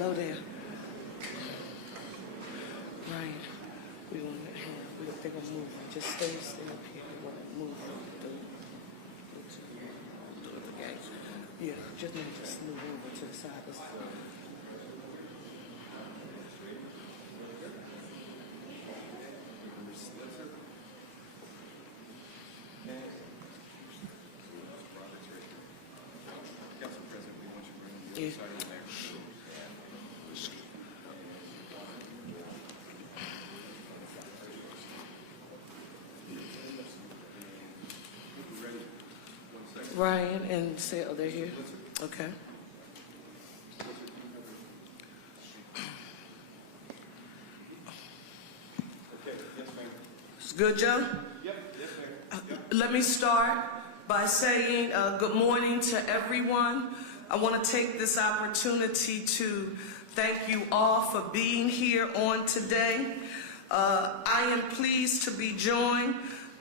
Hello there. Ryan, they're gonna move. Just stay up here. We're gonna move the gate. Yeah, just move over to the side. Yeah. Ryan and say, oh, they're here. Okay. It's good, Joe? Yep. Yes, ma'am. Yep. Let me start by saying good morning to everyone. I want to take this opportunity to thank you all for being here on today. I am pleased to be joined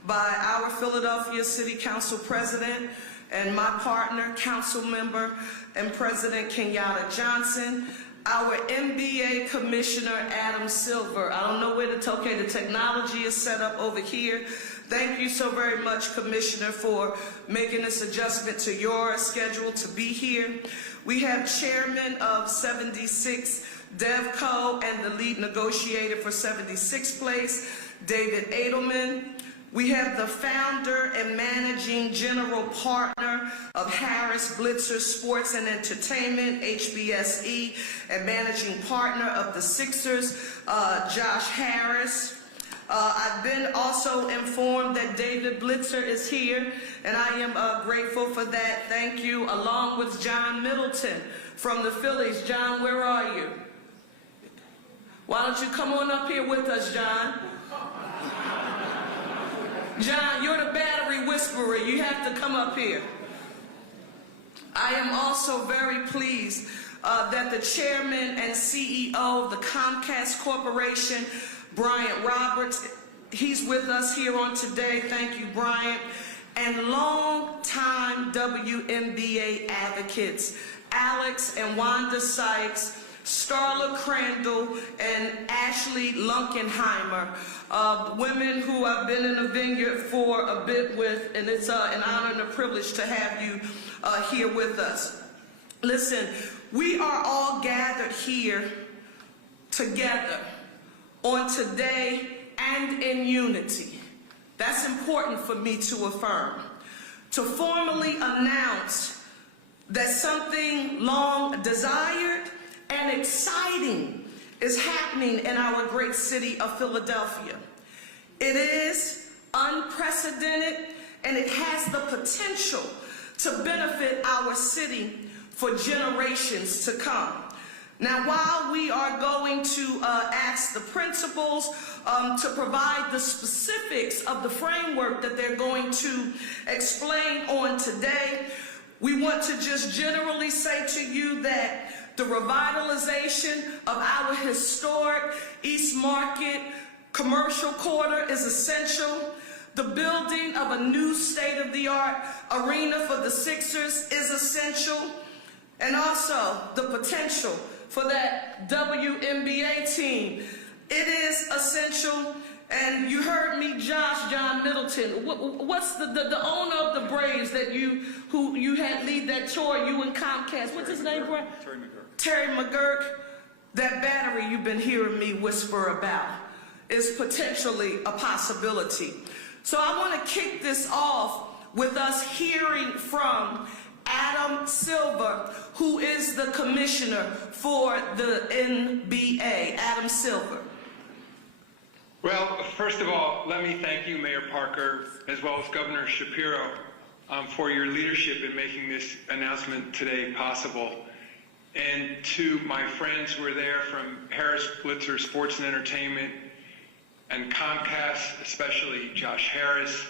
by our Philadelphia City Council President and my partner, Council Member and President Kenyatta Johnson, our NBA Commissioner, Adam Silver. I don't know where the technology is set up over here. Thank you so very much, Commissioner, for making this adjustment to your schedule to be here. We have Chairman of 76 DevCo and the lead negotiator for 76th Place, David Adelman. We have the founder and managing general partner of Harris Blitzer Sports and Entertainment, HBSE, and managing partner of the Sixers, Josh Harris. I've been also informed that David Blitzer is here, and I am grateful for that. Thank you, along with John Middleton from the Phillies. John, where are you? Why don't you come on up here with us, John? John, you're the battery whisperer. You have to come up here. I am also very pleased that the chairman and CEO of the Comcast Corporation, Bryant Roberts, he's with us here on today. Thank you, Bryant. And long-time WNBA advocates, Alex and Wanda Sykes, Starla Crandall, and Ashley Lunkenheimer, women who I've been in the vineyard for a bit with, and it's an honor and a privilege to have you here with us. Listen, we are all gathered here together on today and in unity. That's important for me to affirm. To formally announce that something long desired and exciting is happening in our great city of Philadelphia. It is unprecedented, and it has the potential to benefit our city for generations to come. Now, while we are going to ask the principals to provide the specifics of the framework that they're going to explain on today, we want to just generally say to you that the revitalization of our historic East Market commercial quarter is essential. The building of a new state-of-the-art arena for the Sixers is essential. And also the potential for that WNBA team. It is essential. And you heard me, John Middleton. What's the owner of the Braves that who you had lead that tour, you and Comcast? What's his name, Brad? Terry McGurk. Terry McGurk. That battery you've been hearing me whisper about is potentially a possibility. So I want to kick this off with us hearing from Adam Silver, who is the commissioner for the NBA. Adam Silver. Well, first of all, let me thank you, Mayor Parker, as well as Governor Shapiro, for your leadership in making this announcement today possible. And to my friends who are there from Harris Blitzer Sports and Entertainment and Comcast, especially Josh Harris,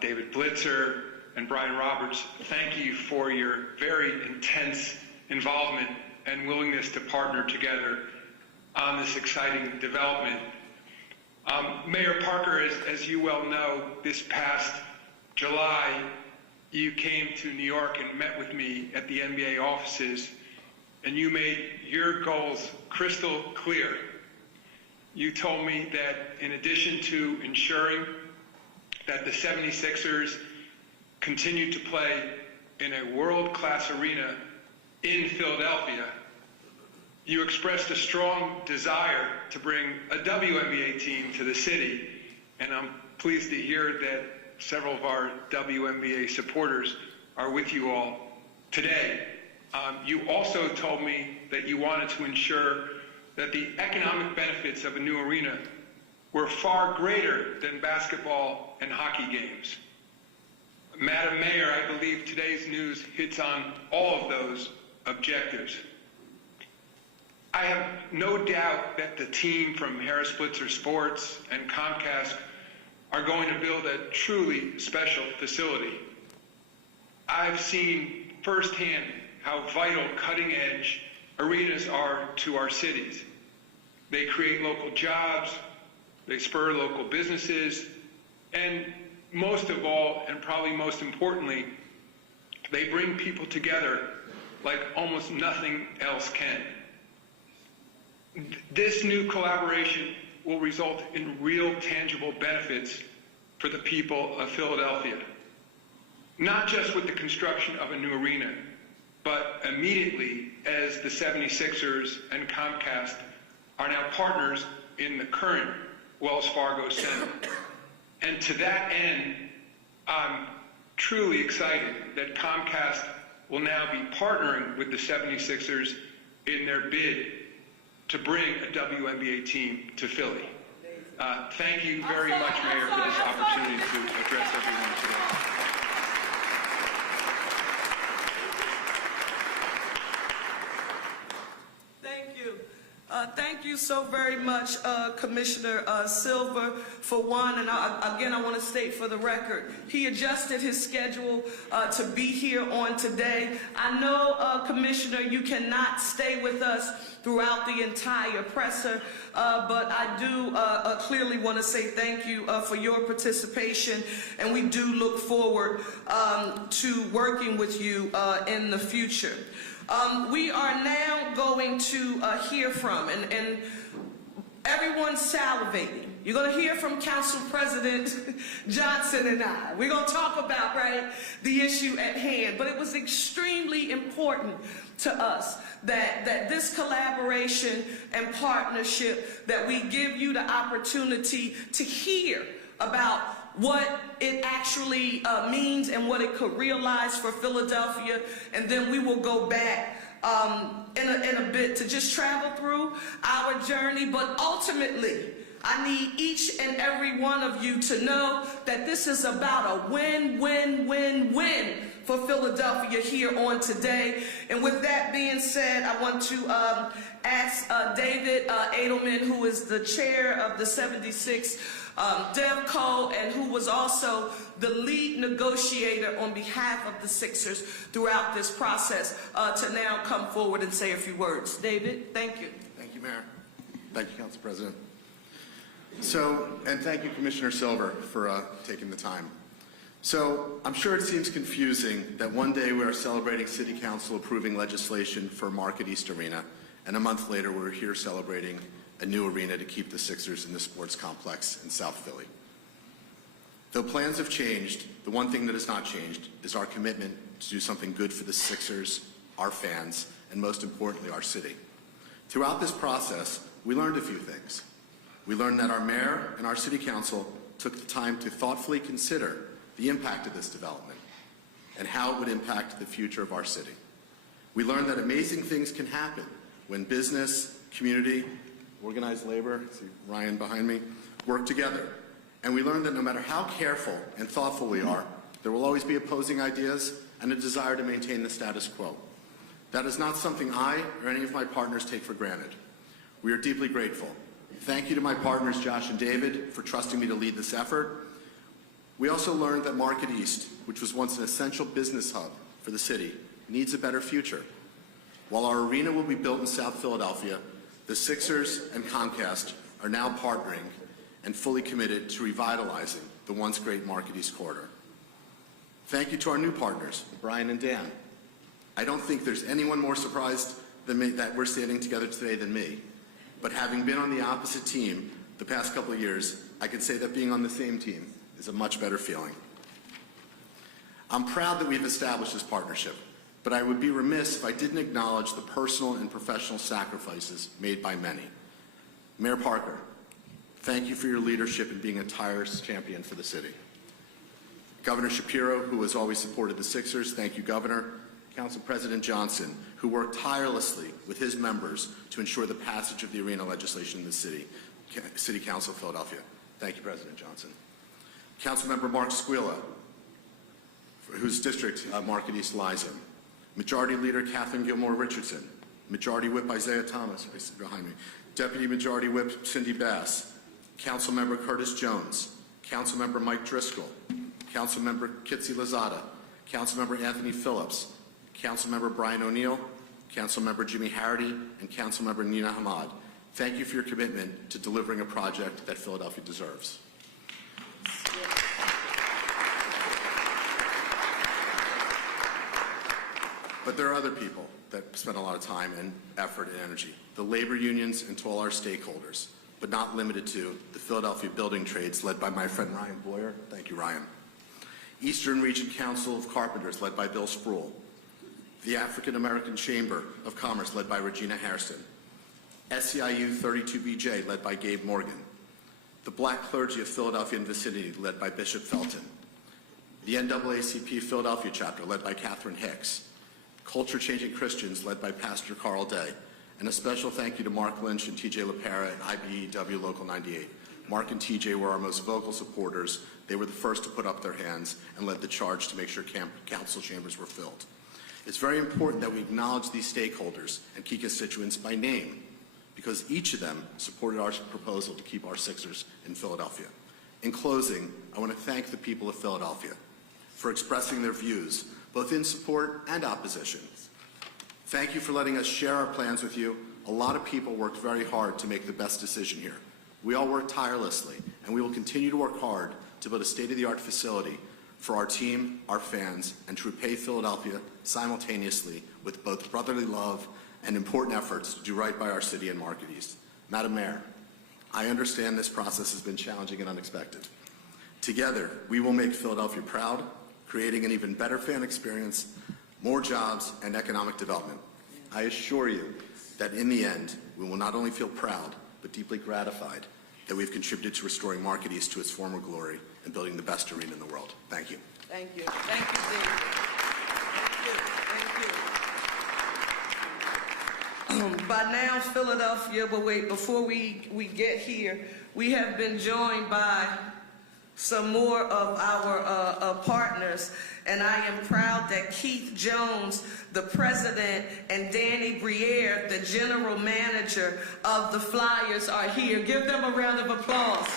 David Blitzer, and Brian Roberts, thank you for your very intense involvement and willingness to partner together on this exciting development. Mayor Parker, as you well know, this past July, you came to New York and met with me at the NBA offices and you made your goals crystal clear. You told me that in addition to ensuring that the 76ers continue to play in a world-class arena in Philadelphia, you expressed a strong desire to bring a WNBA team to the city, and I'm pleased to hear that several of our WNBA supporters are with you all today. You also told me that you wanted to ensure that the economic benefits of a new arena were far greater than basketball and hockey games. Madam Mayor, I believe today's news hits on all of those objectives. I have no doubt that the team from Harris Blitzer Sports and Comcast are going to build a truly special facility. I've seen firsthand how vital cutting-edge arenas are to our cities. They create local jobs, they spur local businesses, and most of all, and probably most importantly, they bring people together like almost nothing else can. This new collaboration will result in real tangible benefits for the people of Philadelphia, not just with the construction of a new arena, but immediately as the 76ers and Comcast are now partners in the current Wells Fargo Center. And to that end, I'm truly excited that Comcast will now be partnering with the 76ers in their bid to bring a WNBA team to Philly. Thank you very much, Mayor, for this opportunity to address everyone today. Thank you so very much, Commissioner Silver, for one. And again, I want to state for the record, he adjusted his schedule to be here on today. I know, Commissioner, you cannot stay with us throughout the entire presser, but I do clearly want to say thank you for your participation, and we do look forward to working with you in the future. We are now going to hear from, and everyone's salivating. You're going to hear from Council President Johnson and I. We're going to talk about, the issue at hand. But it was extremely important to us that this collaboration and partnership, that we give you the opportunity to hear about what it actually means and what it could realize for Philadelphia, and then we will go back in a bit to just travel through our journey. But ultimately, I need each and every one of you to know that this is about a win-win-win-win for Philadelphia here on today. And with that being said, I want to ask David Adelman, who is the chair of the 76 DevCo, and who was also the lead negotiator on behalf of the Sixers throughout this process, to now come forward and say a few words. David, thank you. Thank you, Mayor. Thank you, Council President. And thank you, Commissioner Silver, for taking the time. So, I'm sure it seems confusing that one day we are celebrating City Council approving legislation for Market East Arena, and a month later we're here celebrating a new arena to keep the Sixers in the sports complex in South Philly. Though plans have changed, the one thing that has not changed is our commitment to do something good for the Sixers, our fans, and most importantly, our city. Throughout this process, we learned a few things. We learned that our mayor and our city council took the time to thoughtfully consider the impact of this development and how it would impact the future of our city. We learned that amazing things can happen when business, community, organized labor, see Ryan behind me, work together. And we learned that no matter how careful and thoughtful we are, there will always be opposing ideas and a desire to maintain the status quo. That is not something I or any of my partners take for granted. We are deeply grateful. Thank you to my partners, Josh and David, for trusting me to lead this effort. We also learned that Market East, which was once an essential business hub for the city, needs a better future. While our arena will be built in South Philadelphia, the Sixers and Comcast are now partnering and fully committed to revitalizing the once great Market East corridor. Thank you to our new partners, Brian and Dan. I don't think there's anyone more surprised that we're standing together today than me. But having been on the opposite team the past couple of years, I can say that being on the same team is a much better feeling. I'm proud that we've established this partnership, but I would be remiss if I didn't acknowledge the personal and professional sacrifices made by many. Mayor Parker, thank you for your leadership in being a tireless champion for the city. Governor Shapiro, who has always supported the Sixers, thank you, Governor. Council President Johnson, who worked tirelessly with his members to ensure the passage of the arena legislation in the City Council of Philadelphia. Thank you, President Johnson. Councilmember Mark Squilla, whose district Market East lies in. Majority Leader Catherine Gilmore Richardson. Majority Whip Isaiah Thomas, behind me. Deputy Majority Whip Cindy Bass. Councilmember Curtis Jones. Councilmember Mike Driscoll. Councilmember Kitsy Lozada. Councilmember Anthony Phillips. Councilmember Brian O'Neill, Councilmember Jimmy Harity, and Councilmember Nina Hamad. Thank you for your commitment to delivering a project that Philadelphia deserves. But there are other people that spend a lot of time and effort and energy. The labor unions and to all our stakeholders, but not limited to the Philadelphia building trades led by my friend Ryan Boyer. Thank you, Ryan. Eastern Region Council of Carpenters led by Bill Spruill. The African American Chamber of Commerce, led by Regina Hairston. SEIU 32BJ, led by Gabe Morgan. The Black Clergy of Philadelphia and vicinity, led by Bishop Felton. The NAACP Philadelphia chapter, led by Catherine Hicks. Culture Changing Christians, led by Pastor Carl Day. And a special thank you to Mark Lynch and TJ LaPera at IBEW Local 98. Mark and TJ were our most vocal supporters. They were the first to put up their hands and led the charge to make sure council chambers were filled. It's very important that we acknowledge these stakeholders and key constituents by name, because each of them supported our proposal to keep our Sixers in Philadelphia. In closing, I want to thank the people of Philadelphia for expressing their views, both in support and opposition. Thank you for letting us share our plans with you. A lot of people worked very hard to make the best decision here. We all worked tirelessly, and we will continue to work hard to build a state-of-the-art facility for our team, our fans, and to repay Philadelphia simultaneously with both brotherly love and important efforts to do right by our city and Market East. Madam Mayor, I understand this process has been challenging and unexpected. Together, we will make Philadelphia proud, creating an even better fan experience, more jobs, and economic development. I assure you that in the end, we will not only feel proud, but deeply gratified that we've contributed to restoring Market East to its former glory and building the best arena in the world. Thank you. Thank you. Thank you, David. Thank you. By now, Philadelphia, but wait, before we get here, we have been joined by some more of our partners, and I am proud that Keith Jones, the president, and Danny Briere, the general manager of the Flyers, are here. Give them a round of applause.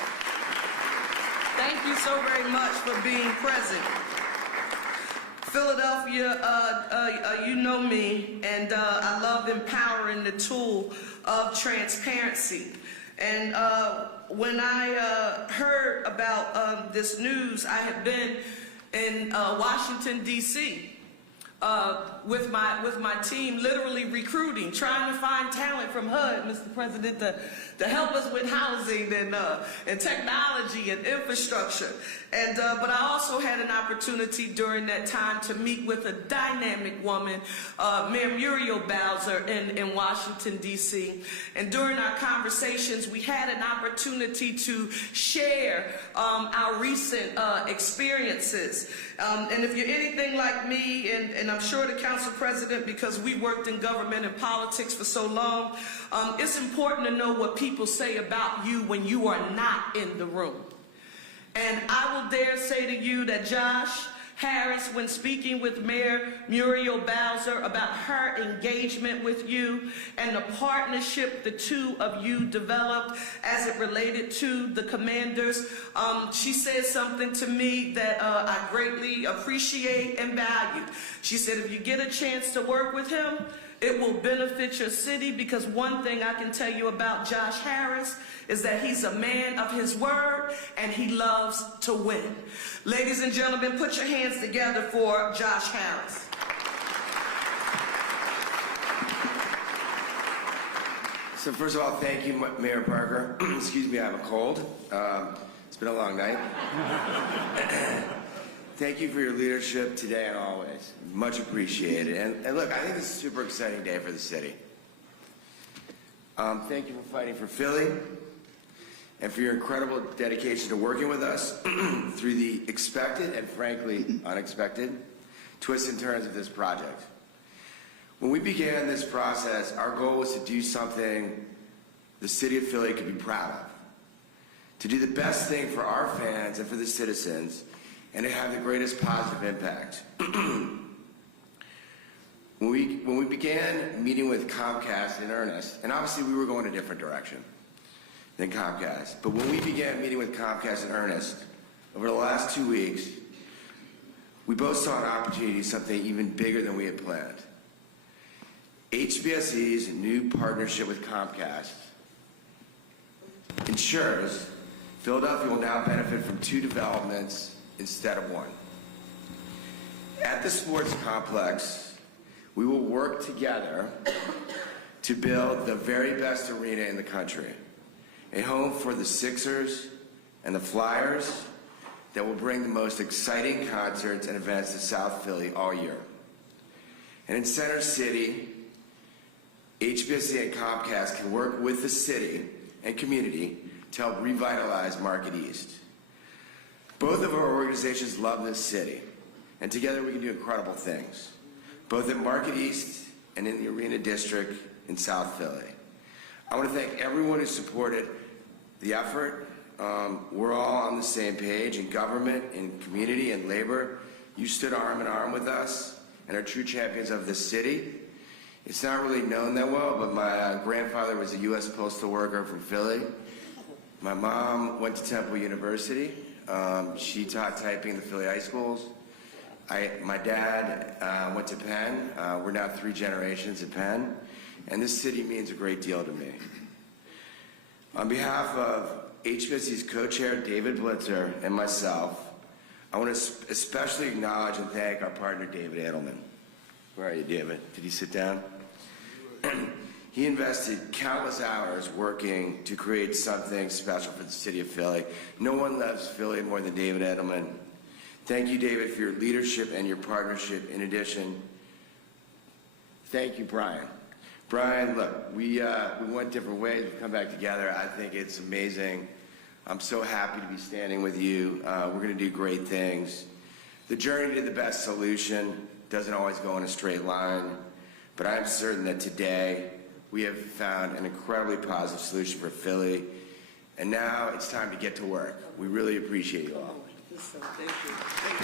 Thank you so very much for being present. Philadelphia, you know me, and I love empowering the tool of transparency. And when I heard about this news, I had been in Washington, D.C. With my team, literally recruiting, trying to find talent from HUD, Mr. President, to help us with housing and technology and infrastructure. And but I also had an opportunity during that time to meet with a dynamic woman, Mayor Muriel Bowser in Washington, D.C. And during our conversations, we had an opportunity to share our recent experiences. And if you're anything like me, and I'm sure the council president, because we worked in government and politics for so long, it's important to know what people say about you when you are not in the room. And I will dare say to you that Josh Harris, when speaking with Mayor Muriel Bowser about her engagement with you and the partnership the two of you developed as it related to the Commanders, she said something to me that I greatly appreciate and value. She said, if you get a chance to work with him, it will benefit your city, because one thing I can tell you about Josh Harris is that he's a man of his word and he loves to win. Ladies and gentlemen, put your hands together for Josh Harris. So first of all, thank you, Mayor Parker. Excuse me, I have a cold. It's been a long night. Thank you for your leadership today and always. Much appreciated. And look, I think this is a super exciting day for the city. Thank you for fighting for Philly and for your incredible dedication to working with us through the expected and frankly unexpected twists and turns of this project. When we began this process, our goal was to do something the city of Philly could be proud of, to do the best thing for our fans and for the citizens, and to have the greatest positive impact. When we began meeting with Comcast in earnest, and obviously we were going a different direction than Comcast, but when we began meeting with Comcast in earnest over the last 2 weeks, we both saw an opportunity to do something even bigger than we had planned. HBSE's new partnership with Comcast ensures Philadelphia will now benefit from 2 developments instead of 1. At the sports complex, we will work together to build the very best arena in the country, a home for the Sixers and the Flyers that will bring the most exciting concerts and events to South Philly all year. And in Center City, HBSE and Comcast can work with the city and community to help revitalize Market East. Both of our organizations love this city, and together we can do incredible things, both at Market East and in the Arena District in South Philly. I want to thank everyone who supported the effort. We're all on the same page in government, in community, and labor. You stood arm in arm with us and are true champions of this city. It's not really known that well, but my grandfather was a U.S. postal worker from Philly. My mom went to Temple University. She taught typing in the Philly high schools. My dad went to Penn. We're now 3 generations at Penn, and this city means a great deal to me. On behalf of HBSE's co-chair, David Blitzer, and myself, I want to especially acknowledge and thank our partner, David Adelman. Where are you, David? Did he sit down? He invested countless hours working to create something special for the city of Philly. No one loves Philly more than David Adelman. Thank you, David, for your leadership and your partnership. In addition, thank you, Brian. Brian, look, we went different ways. We've come back together. I think it's amazing. I'm so happy to be standing with you. We're going to do great things. The journey to the best solution doesn't always go in a straight line, but I'm certain that today we have found an incredibly positive solution for Philly, and now it's time to get to work. We really appreciate you all. Thank you. Thank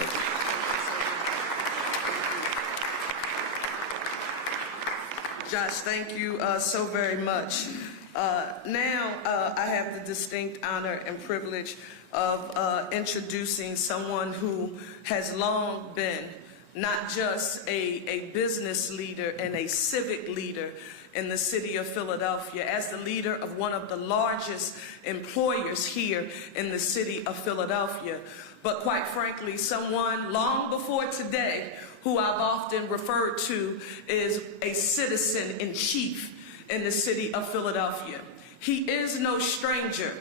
you. Josh, thank you so very much. Now I have the distinct honor and privilege of introducing someone who has long been not just a business leader and a civic leader in the city of Philadelphia, as the leader of one of the largest employers here in the city of Philadelphia, but quite frankly, someone long before today who I've often referred to is a citizen in chief in the city of Philadelphia. He is no stranger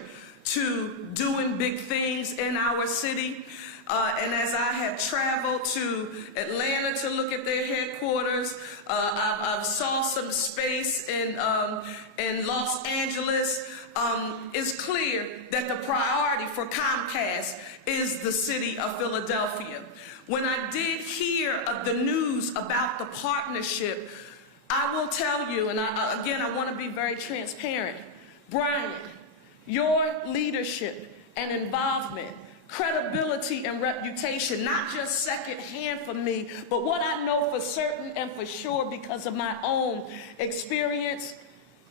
to doing big things in our city. And as I have traveled to Atlanta to look at their headquarters, I've saw some space in Los Angeles. It's clear that the priority for Comcast is the city of Philadelphia. When I did hear of the news about the partnership, I will tell you, and I want to be very transparent, Brian, your leadership and involvement, credibility and reputation, not just secondhand for me, but what I know for certain and for sure because of my own experience,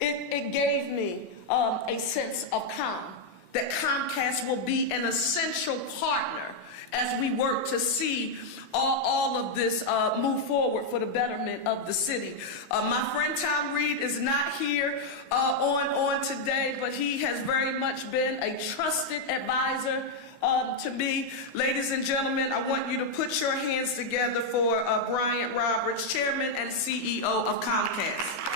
it gave me a sense of calm, that Comcast will be an essential partner as we work to see all of this move forward for the betterment of the city. My friend Tom Reed is not here on today, but he has very much been a trusted advisor to me. Ladies and gentlemen, I want you to put your hands together for Bryant Roberts, Chairman and CEO of Comcast.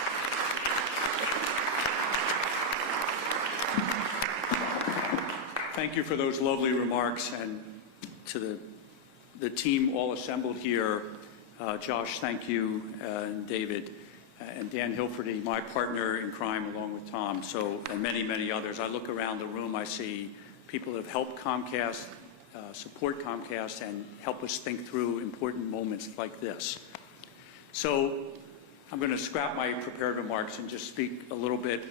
Thank you for those lovely remarks, and to the team all assembled here. Josh, thank you, and David, and Dan Hilferty, my partner in crime, along with Tom, and many, many others. I look around the room, I see people that have helped Comcast, support Comcast, and help us think through important moments like this. So I'm going to scrap my prepared remarks and just speak a little bit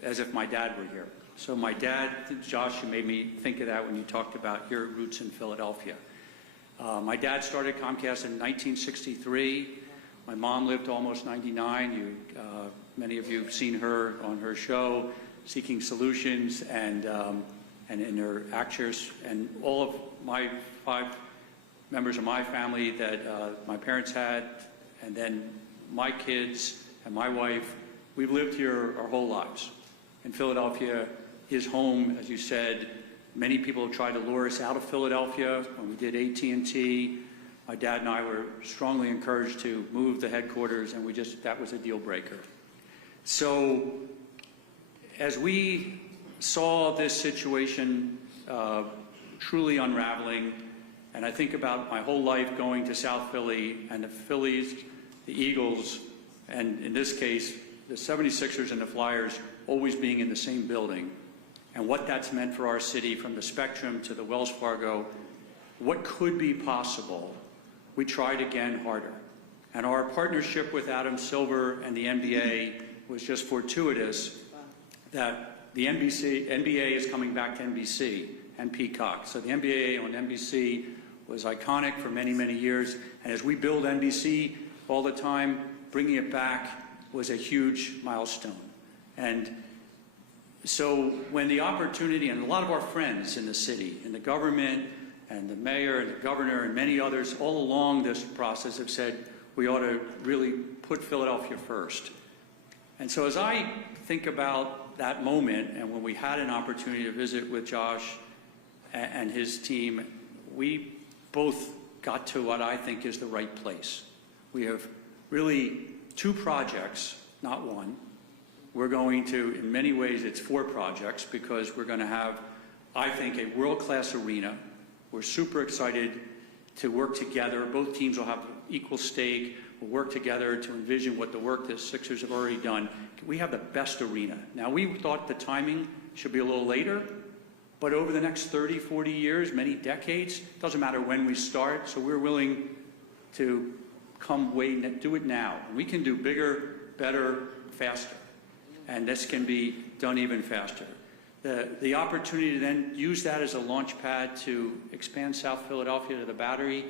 as if my dad were here. So my dad, Josh, you made me think of that when you talked about your roots in Philadelphia. My dad started Comcast in 1963. My mom lived almost 99. Many of you have seen her on her show, Seeking Solutions, and in her actors, and all of my 5 members of my family that my parents had, and then my kids and my wife. We've lived here our whole lives. And Philadelphia is home, as you said. Many people have tried to lure us out of Philadelphia. When we did AT&T, my dad and I were strongly encouraged to move the headquarters, and that was a deal breaker. So as we saw this situation truly unraveling, and I think about my whole life going to South Philly and the Phillies, the Eagles, and in this case, the 76ers and the Flyers always being in the same building, and what that's meant for our city, from the Spectrum to the Wells Fargo, what could be possible, we tried again harder. And our partnership with Adam Silver and the NBA was just fortuitous that the NBA is coming back to NBC and Peacock. So the NBA on NBC was iconic for many, many years. And as we build NBC all the time, bringing it back was a huge milestone. And so when the opportunity, and a lot of our friends in the city, in the government, and the mayor, and the governor, and many others all along this process have said we ought to really put Philadelphia first. And so as I think about that moment, and when we had an opportunity to visit with Josh and his team, we both got to what I think is the right place. We have really 2 projects, not one. We're going to, in many ways, it's 4 projects, because we're going to have, I think, a world-class arena. We're super excited to work together. Both teams will have equal stake. We'll work together to envision what the work the Sixers have already done. We have the best arena. Now, we thought the timing should be a little later, but over the next 30, 40 years, many decades, doesn't matter when we start, so we're willing to do it now. We can do bigger, better, faster. And this can be done even faster. The opportunity to then use that as a launch pad to expand South Philadelphia to the Battery,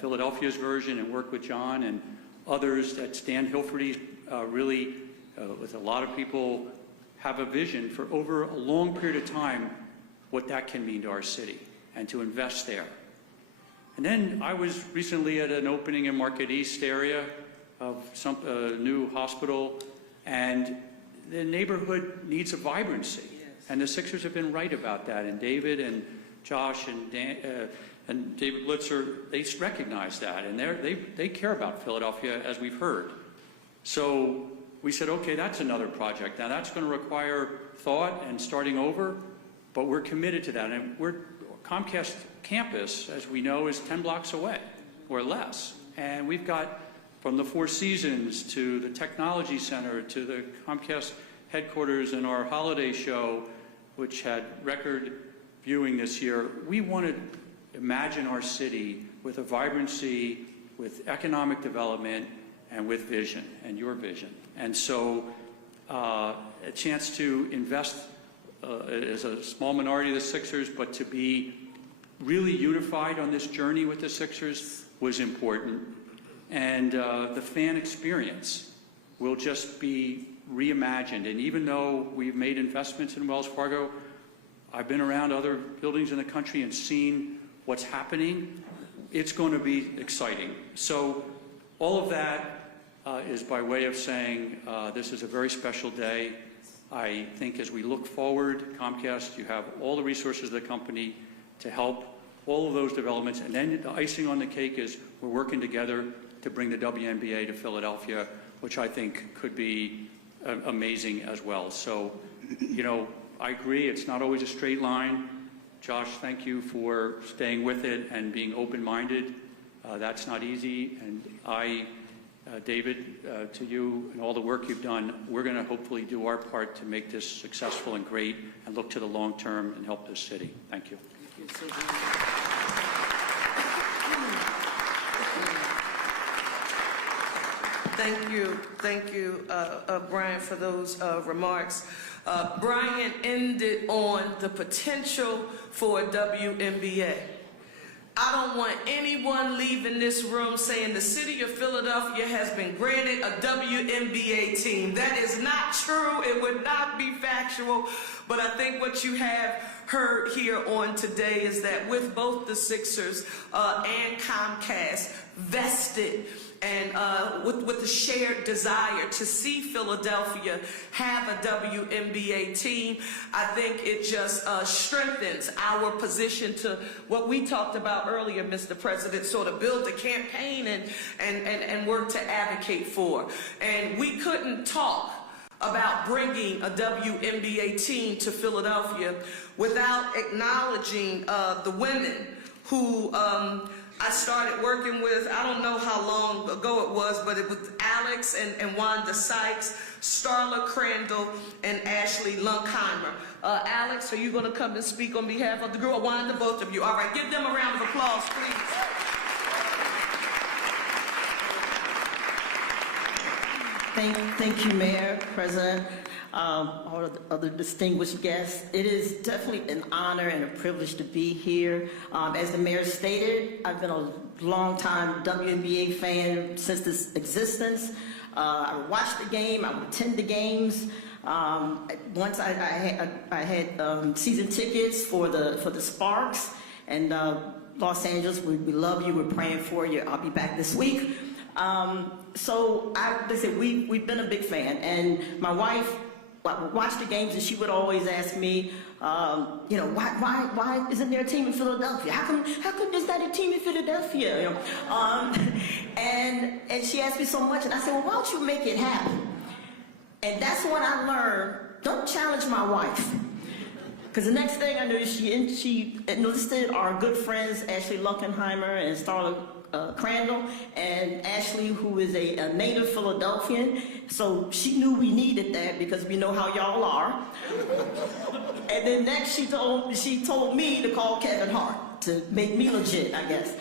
Philadelphia's version, and work with John and others that Stan Hilferty really, with a lot of people, have a vision for over a long period of time what that can mean to our city, and to invest there. And then I was recently at an opening in Market East area of a new hospital, and the neighborhood needs a vibrancy. Yes. And the Sixers have been right about that. And David and Josh and David Blitzer, they recognize that. And they care about Philadelphia, as we've heard. So we said, okay, that's another project. Now that's going to require thought and starting over, but we're committed to that. And Comcast campus, as we know, is 10 blocks away or less. And we've got, from the Four Seasons to the Technology Center to the Comcast headquarters and our holiday show, which had record viewing this year, we want to imagine our city with a vibrancy, with economic development, and with vision, and your vision. And so a chance to invest as a small minority of the Sixers, but to be really unified on this journey with the Sixers was important. And the fan experience will just be reimagined. And even though we've made investments in Wells Fargo, I've been around other buildings in the country and seen what's happening. It's going to be exciting. So all of that is by way of saying this is a very special day. I think as we look forward, Comcast, you have all the resources of the company to help all of those developments. And then the icing on the cake is we're working together to bring the WNBA to Philadelphia, which I think could be amazing as well. So, you know, I agree, it's not always a straight line. Josh, thank you for staying with it and being open-minded. That's not easy. And David, to you and all the work you've done, we're going to hopefully do our part to make this successful and great and look to the long term and help this city. Thank you. Thank you, Brian, for those remarks. Brian ended on the potential for a WNBA. I don't want anyone leaving this room saying the city of Philadelphia has been granted a WNBA team. That is not true. It would not be factual. But I think what you have heard here on today is that with both the Sixers and Comcast vested and with the shared desire to see Philadelphia have a WNBA team, I think it just strengthens our position to what we talked about earlier, Mr. President, sort of build a campaign and work to advocate for. And we couldn't talk about bringing a WNBA team to Philadelphia without acknowledging the women who I started working with. I don't know how long ago it was, but it was Alex and Wanda Sykes, Starla Crandall, and Ashley Lunkheimer. Alex, are you going to come and speak on behalf of the girl? Wanda, both of you. All right, give them a round of applause, please. Thank you, Mayor, President, all of the other distinguished guests. It is definitely an honor and a privilege to be here. As the mayor stated, I've been a long-time WNBA fan since its existence. I would watch the game, I would attend the games. Once I had season tickets for the Sparks, and Los Angeles, we love you, we're praying for you. I'll be back this week. So like I said, we've been a big fan, and my wife would watch the games, and she would always ask me, you know, why isn't there a team in Philadelphia? How come there's not a team in Philadelphia? You know? And she asked me so much, and I said, well, why don't you make it happen? And that's when I learned, don't challenge my wife. Because the next thing I knew, she enlisted our good friends, Ashley Lunkheimer and Starla Crandall, and Ashley, who is a native Philadelphian. So she knew we needed that because we know how y'all are. And then next she told me to call Kevin Hart to make me legit, I guess.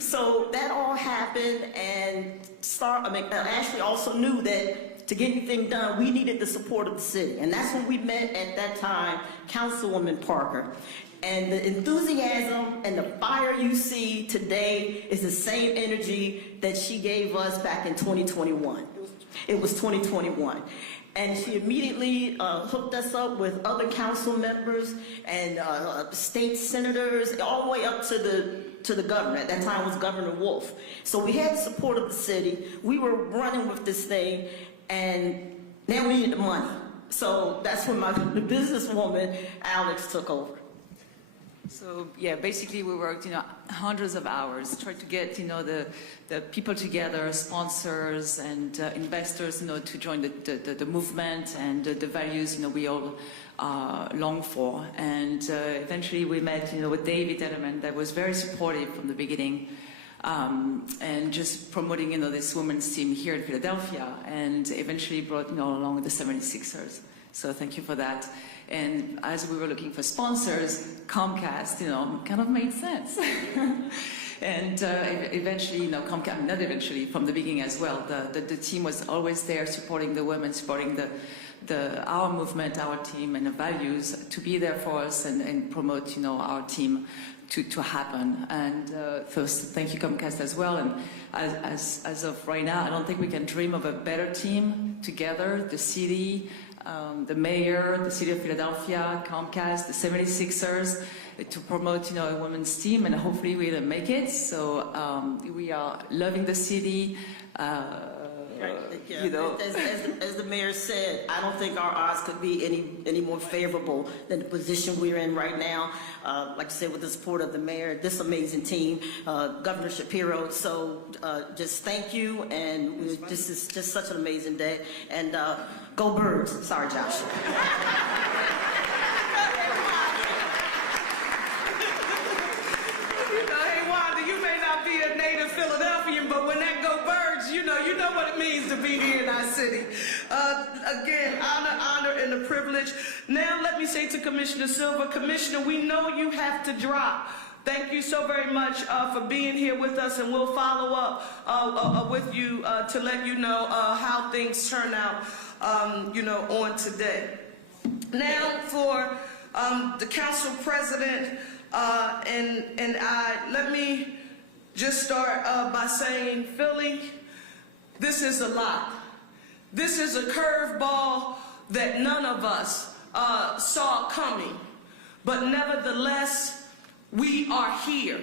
So that all happened, and Ashley also knew that to get anything done, we needed the support of the city. And that's when we met at that time, Councilwoman Parker. And the enthusiasm and the fire you see today is the same energy that she gave us back in 2021. It was 2021. And she immediately hooked us up with other council members and state senators, all the way up to the governor. At that time it was Governor Wolf. So we had the support of the city. We were running with this thing, and now we needed the money. So that's when the businesswoman, Alex, took over. So yeah, basically we worked, hundreds of hours, tried to get, the people together, sponsors and investors, to join the movement and the values, we all long for. And eventually we met, with David Adelman, that was very supportive from the beginning, and just promoting, this women's team here in Philadelphia, and eventually brought, along the 76ers. So thank you for that. And as we were looking for sponsors, Comcast, kind of made sense. And eventually, Comcast, not eventually, from the beginning as well, the team was always there supporting the women, supporting our movement, our team, and the values to be there for us and promote, our team to happen. And first, thank you, Comcast, as well. And as of right now, I don't think we can dream of a better team together, the city, the mayor, the city of Philadelphia, Comcast, the 76ers, to promote, a women's team, and hopefully we'll make it. So we are loving the city. As the mayor said, I don't think our odds could be any more favorable than the position we're in right now. Like I said, with the support of the mayor, this amazing team, Governor Shapiro. So just thank you, and this is just such an amazing day. And go Birds. Sorry, Josh. be here in our city. Again, honor, and a privilege. Now let me say to Commissioner Silver, Commissioner, we know you have to drop. Thank you so very much for being here with us, and we'll follow up with you to let you know how things turn out, on today. Now for the council president and I, let me just start by saying, Philly, this is a lot. This is a curveball that none of us saw coming, but nevertheless, we are here.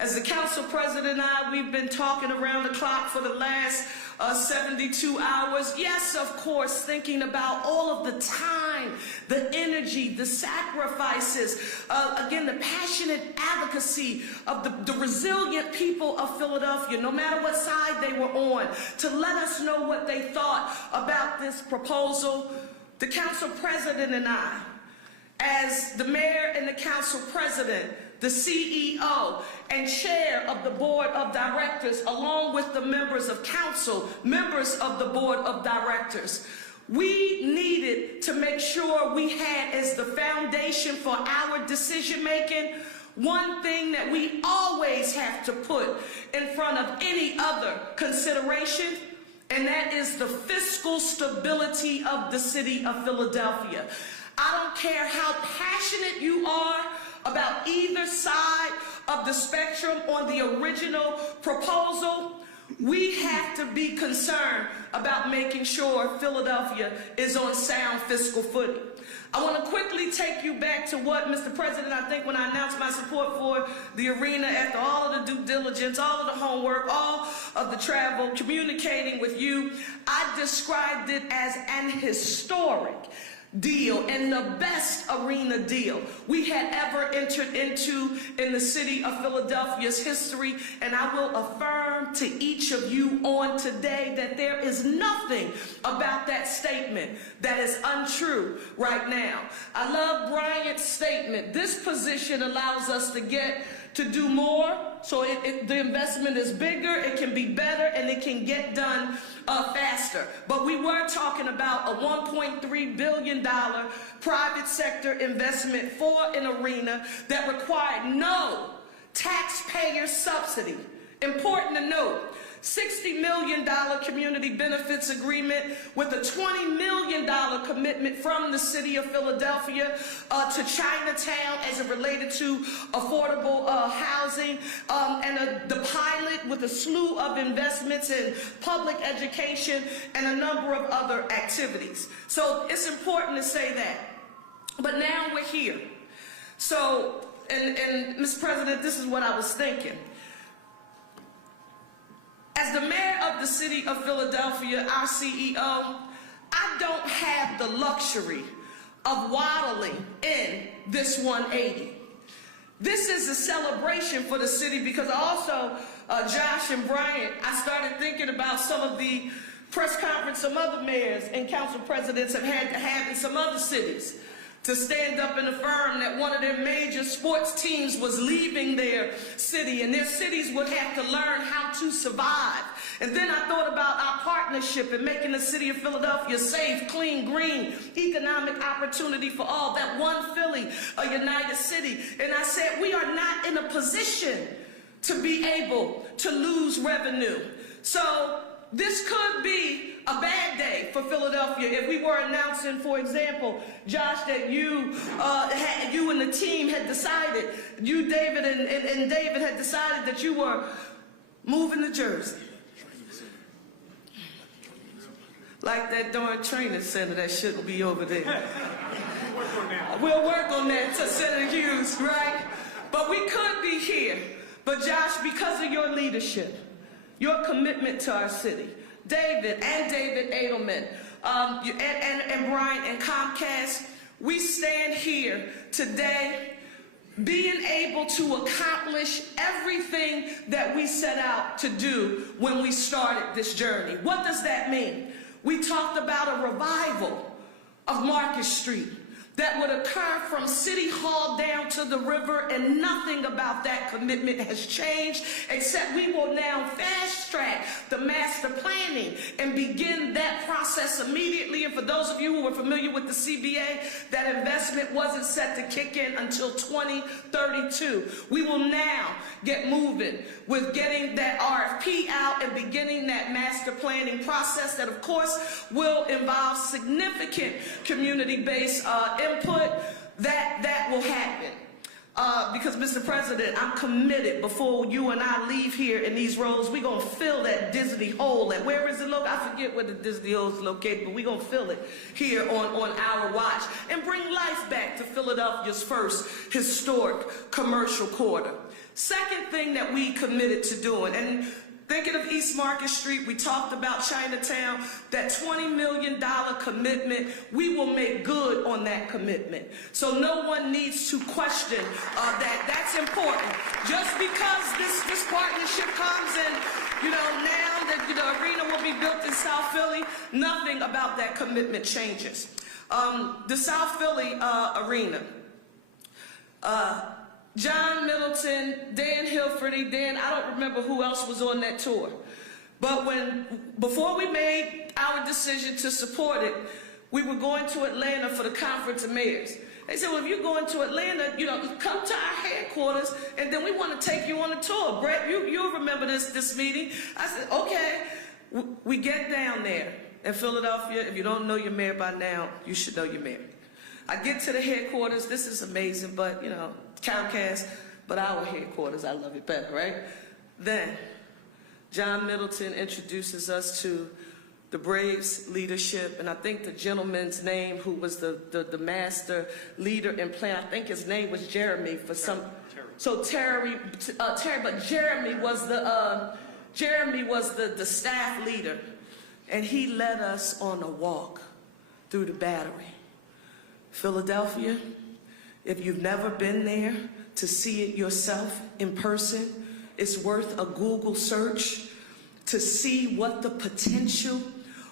As the council president and I, we've been talking around the clock for the last 72 hours. Yes, of course, thinking about all of the time, the energy, the sacrifices, again, the passionate advocacy of the resilient people of Philadelphia, no matter what side they were on, to let us know what they thought about this proposal. The council president and I, as the mayor and the council president, the CEO and chair of the board of directors, along with the members of council, members of the board of directors, we needed to make sure we had as the foundation for our decision making one thing that we always have to put in front of any other consideration, and that is the fiscal stability of the city of Philadelphia. I don't care how passionate you are about either side of the spectrum on the original proposal, we have to be concerned about making sure Philadelphia is on sound fiscal footing. I want to quickly take you back to what, Mr. President, I think when I announced my support for the arena, after all of the due diligence, all of the homework, all of the travel, communicating with you, I described it as an historic deal and the best arena deal we had ever entered into in the city of Philadelphia's history. And I will affirm to each of you on today that there is nothing about that statement that is untrue right now. I love Bryant's statement. This position allows us to get to do more, so the investment is bigger, it can be better, and it can get done faster. But we were talking about a $1.3 billion private sector investment for an arena that required no taxpayer subsidy. Important to note, $60 million community benefits agreement with a $20 million commitment from the city of Philadelphia to Chinatown as it related to affordable housing, and the pilot with a slew of investments in public education and a number of other activities. So it's important to say that. But now we're here. So, and Mr. President, this is what I was thinking. As the mayor of the city of Philadelphia, our CEO, I don't have the luxury of waddling in this 180. This is a celebration for the city because also, Josh and Bryant, I started thinking about some of the press conference some other mayors and council presidents have had to have in some other cities to stand up and affirm that one of their major sports teams was leaving their city and their cities would have to learn how to survive. And then I thought about our partnership in making the city of Philadelphia safe, clean, green, economic opportunity for all, that one Philly, a united city. And I said, we are not in a position to be able to lose revenue. So this could be a bad day for Philadelphia if we were announcing, for example, Josh, that you and the team had decided, you, David, and David had decided that you were moving to Jersey. Like that darn training center that shouldn't be over there. We'll work on that to Senator Hughes, right? But we could be here. But Josh, because of your leadership, your commitment to our city, David Adelman, and Brian and Comcast, we stand here today being able to accomplish everything that we set out to do when we started this journey. What does that mean? We talked about a revival of Market Street, that would occur from City Hall down to the river, and nothing about that commitment has changed, except we will now fast track the master planning and begin that process immediately. And for those of you who are familiar with the CBA, that investment wasn't set to kick in until 2032. We will now get moving with getting that RFP out and beginning that master planning process that, of course, will involve significant community-based input. That will happen. Because, Mr. President, I'm committed before you and I leave here in these roles, we're going to fill that Disney hole. And where is it located? I forget where the Disney hole is located, but we're going to fill it here on our watch and bring life back to Philadelphia's first historic commercial quarter. Second thing that we committed to doing, and thinking of East Market Street, we talked about Chinatown, that $20 million commitment, we will make good on that commitment. So no one needs to question that. That's important. Just because this partnership comes and, now that the arena will be built in South Philly, nothing about that commitment changes. The South Philly arena. John Middleton, Dan Hilferty, I don't remember who else was on that tour. But before we made our decision to support it, we were going to Atlanta for the Conference of Mayors. They said, well, if you're going to Atlanta, come to our headquarters, and then we want to take you on a tour. Brett, you'll remember this meeting. I said, okay. We get down there in Philadelphia. If you don't know your mayor by now, you should know your mayor. I get to the headquarters. This is amazing, but, Comcast, but our headquarters, I love it better, right? Then, John Middleton introduces us to the Braves leadership, and I think the gentleman's name who was the master leader in play, I think his name was Jeremy for some. Terry. So Terry, but Jeremy was the staff leader, and he led us on a walk through the Battery. Philadelphia, if you've never been there to see it yourself in person, it's worth a Google search to see what the potential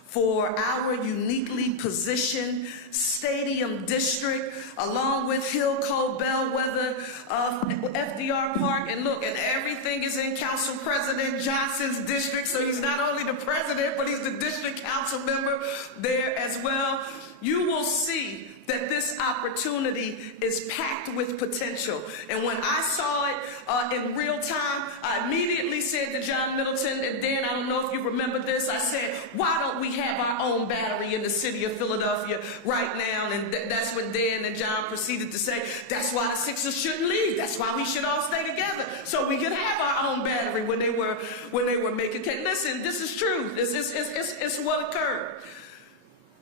for our uniquely positioned stadium district, along with Hillco, Bellwether, FDR Park, and look, and everything is in Council President Johnson's district, so he's not only the president, but he's the district council member there as well. You will see that this opportunity is packed with potential. And when I saw it in real time, I immediately said to John Middleton, and Dan, I don't know if you remember this, I said, why don't we have our own Battery in the city of Philadelphia right now? And that's when Dan and John proceeded to say, that's why the Sixers shouldn't leave. That's why we should all stay together, so we could have our own Battery when they were making cake. Listen, this is true. It's what occurred.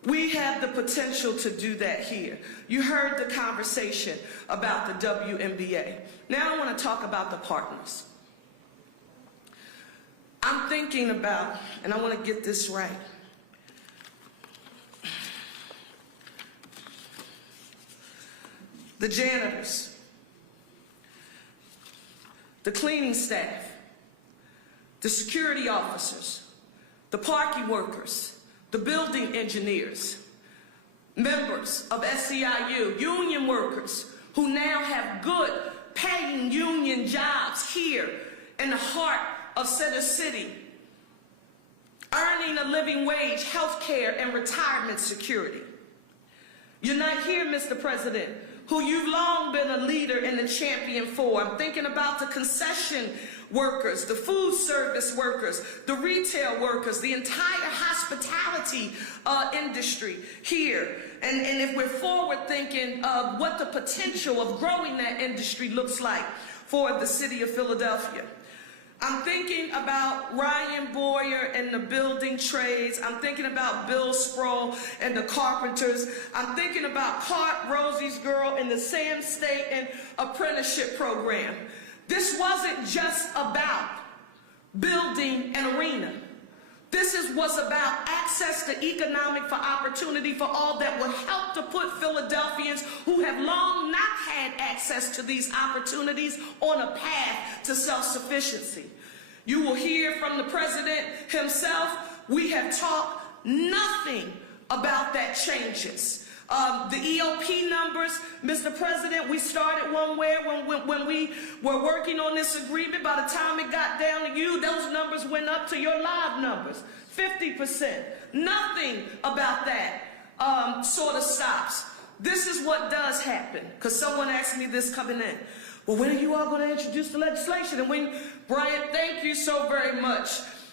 We have the potential to do that here. You heard the conversation about the WNBA. Now I want to talk about the partners. I'm thinking about, and I want to get this right, the janitors, the cleaning staff, the security officers, the parking workers, the building engineers, members of SEIU, union workers who now have good paying union jobs here in the heart of Center City, earning a living wage, health care, and retirement security. You're not here, Mr. President, who you've long been a leader and a champion for. I'm thinking about the concession workers, the food service workers, the retail workers, the entire hospitality industry here. And if we're forward thinking of what the potential of growing that industry looks like for the city of Philadelphia. I'm thinking about Ryan Boyer and the building trades. I'm thinking about Bill Sproul and the carpenters. I'm thinking about Clark Rosie's girl and the Sam Staten apprenticeship program. This wasn't just about building an arena. This was about access to economic opportunity for all that will help to put Philadelphians who have long not had access to these opportunities on a path to self-sufficiency. You will hear from the president himself, we have talked nothing about that changes. The EOP numbers, Mr. President, we started one way when we were working on this agreement. By the time it got down to you, those numbers went up to your live numbers, 50%. Nothing about that sort of stops. This is what does happen, because someone asked me this coming in. Well, when are you all going to introduce the legislation? And when, Brian, thank you so very much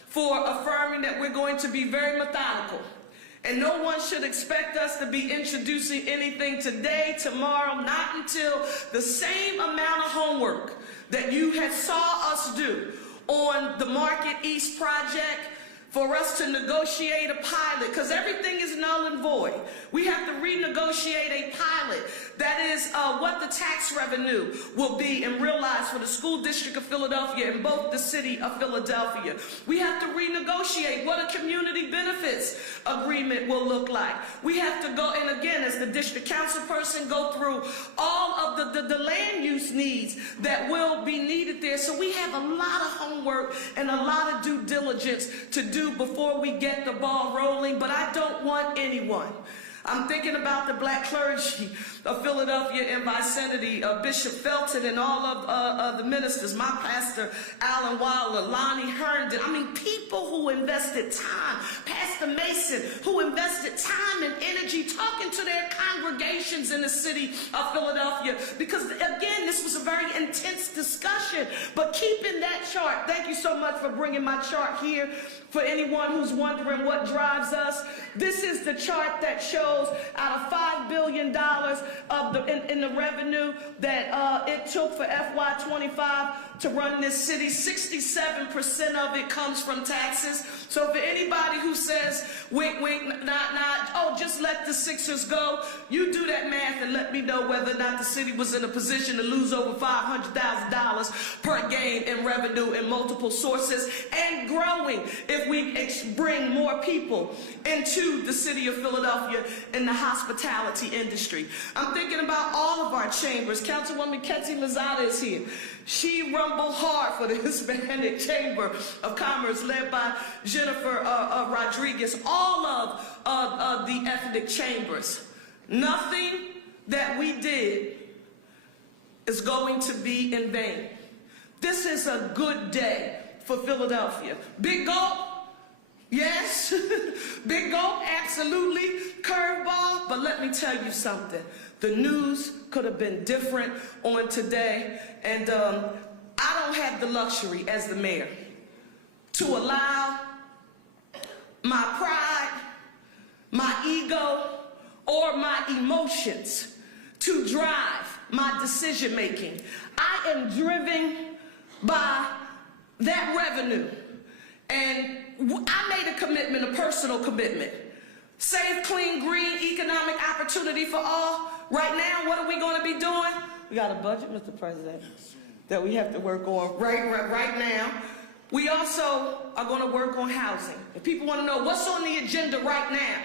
for affirming that we're going to be very methodical. And no one should expect us to be introducing anything today, tomorrow, not until the same amount of homework that you had saw us do on the Market East project, for us to negotiate a pilot, because everything is null and void. We have to renegotiate a pilot. That is what the tax revenue will be and realize for the school district of Philadelphia and both the city of Philadelphia. We have to renegotiate what a community benefits agreement will look like. We have to go, and again, as the district council person, go through all of the land use needs that will be needed there. So we have a lot of homework and a lot of due diligence to do before we get the ball rolling, but I don't want anyone. I'm thinking about the black clergy of Philadelphia and vicinity, Bishop Felton and all of the ministers, my pastor, Alan Wilder, Lonnie Herndon. I mean, people who invested time, Pastor Mason, who invested time and energy talking to their congregations in the city of Philadelphia, because again, this was a very intense discussion. But keeping that chart, thank you so much for bringing my chart here. For anyone who's wondering what drives us, this is the chart that shows out of $5 billion of in the revenue that it took for FY25 to run this city. 67% of it comes from taxes. So for anybody who says, wink, wink, not, oh, just let the Sixers go, you do that math and let me know whether or not the city was in a position to lose over $500,000 per game in revenue in multiple sources, and growing if we bring more people into the city of Philadelphia in the hospitality industry. I'm thinking about all of our chambers. Councilwoman Ketty Lozada is here. She rumbled hard for the Hispanic Chamber of Commerce led by Jennifer Rodriguez, all of the ethnic chambers. Nothing that we did is going to be in vain. This is a good day for Philadelphia. Big gulp, yes. Big gulp, absolutely. Curveball, but let me tell you something. The news could have been different on today, and I don't have the luxury as the mayor to allow my pride, my ego, or my emotions to drive my decision making. I am driven by that revenue, and I made a commitment, a personal commitment. Safe, clean, green, economic opportunity for all. Right now, what are we going to be doing? We got a budget, Mr. President, that we have to work on right now. We also are going to work on housing. If people want to know what's on the agenda right now,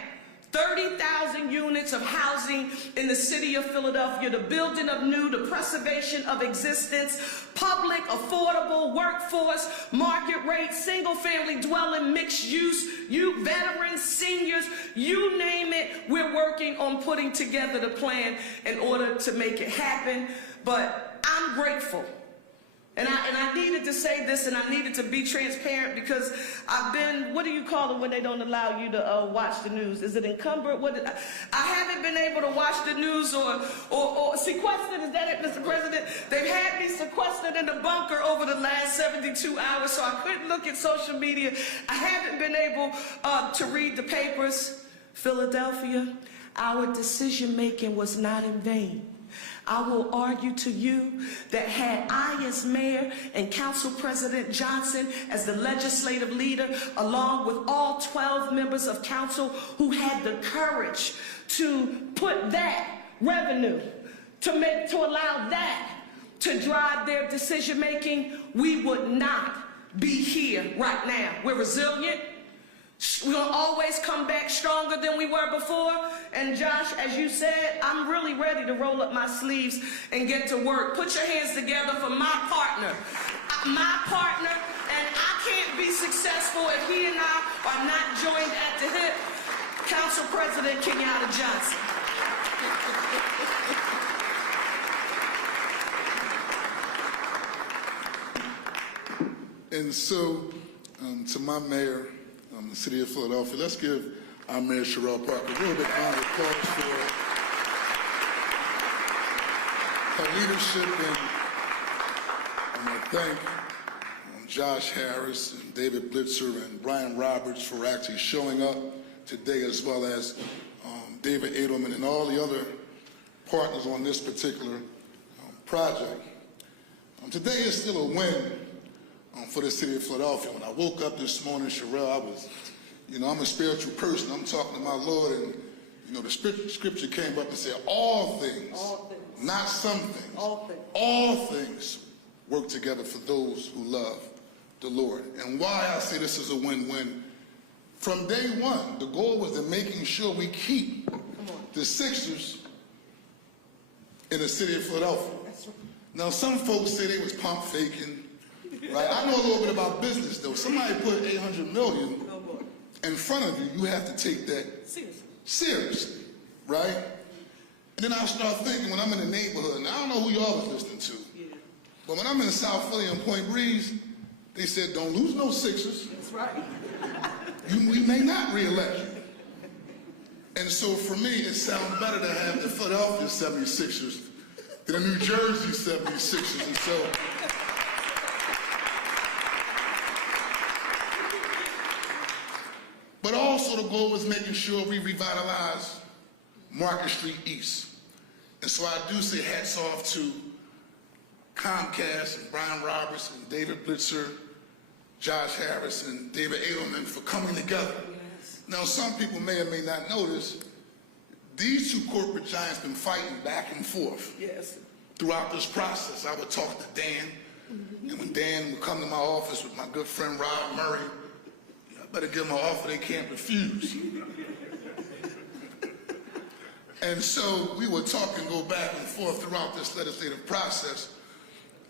30,000 units of housing in the city of Philadelphia, the building of new, the preservation of existence, public, affordable, workforce, market rate, single-family dwelling, mixed use, you veterans, seniors, you name it, we're working on putting together the plan in order to make it happen. But I'm grateful. And I needed to say this, and I needed to be transparent, because I've been, what do you call it when they don't allow you to watch the news? Is it encumbered? I haven't been able to watch the news or sequestered, is that it, Mr. President? They've had me sequestered in the bunker over the last 72 hours, so I couldn't look at social media. I haven't been able to read the papers. Philadelphia, our decision-making was not in vain. I will argue to you that had I as mayor and Council President Johnson as the legislative leader, along with all 12 members of council who had the courage to put that revenue, to allow that to drive their decision making, we would not be here right now. We're resilient. We're going to always come back stronger than we were before. And Josh, as you said, I'm really ready to roll up my sleeves and get to work. Put your hands together for my partner. And I can't be successful if he and I are not joined at the hip. Council President Kenyatta Johnson. And so, to my mayor, the city of Philadelphia, let's give our Mayor Sherelle Parker a real big round of applause for her leadership, and I want to thank Josh Harris and David Blitzer and Brian Roberts for actually showing up today, as well as David Adelman and all the other partners on this particular project. Today is still a win for the city of Philadelphia. When I woke up this morning, Sherelle, I was, I'm a spiritual person. I'm talking to my Lord, and, the scripture came up and said, all things, not some things, all things work together for those who love the Lord. And why I say this is a win-win, from day one, the goal was to making sure we keep the Sixers in the city of Philadelphia. Now, some folks say they was pump faking, right? I know a little bit about business, though. Somebody put $800 million in front of you, you have to take that seriously, right? And then I start thinking, when I'm in the neighborhood, and I don't know who y'all was listening to, but when I'm in South Philly on Point Breeze, they said, don't lose no Sixers. That's right. We may not re-elect you. And so for me, it sounds better to have the Philadelphia 76ers than the New Jersey 76ers. And so, but also the goal was making sure we revitalize Market Street East. And so I do say hats off to Comcast and Brian Roberts and David Blitzer, Josh Harris and David Adelman for coming together. Yes. Now, some people may or may not know this. These two corporate giants been fighting back and forth throughout this process. I would talk to Dan, and when Dan would come to my office with my good friend Rob Murray, I better give them an offer they can't refuse. And so we would talk and go back and forth throughout this legislative process.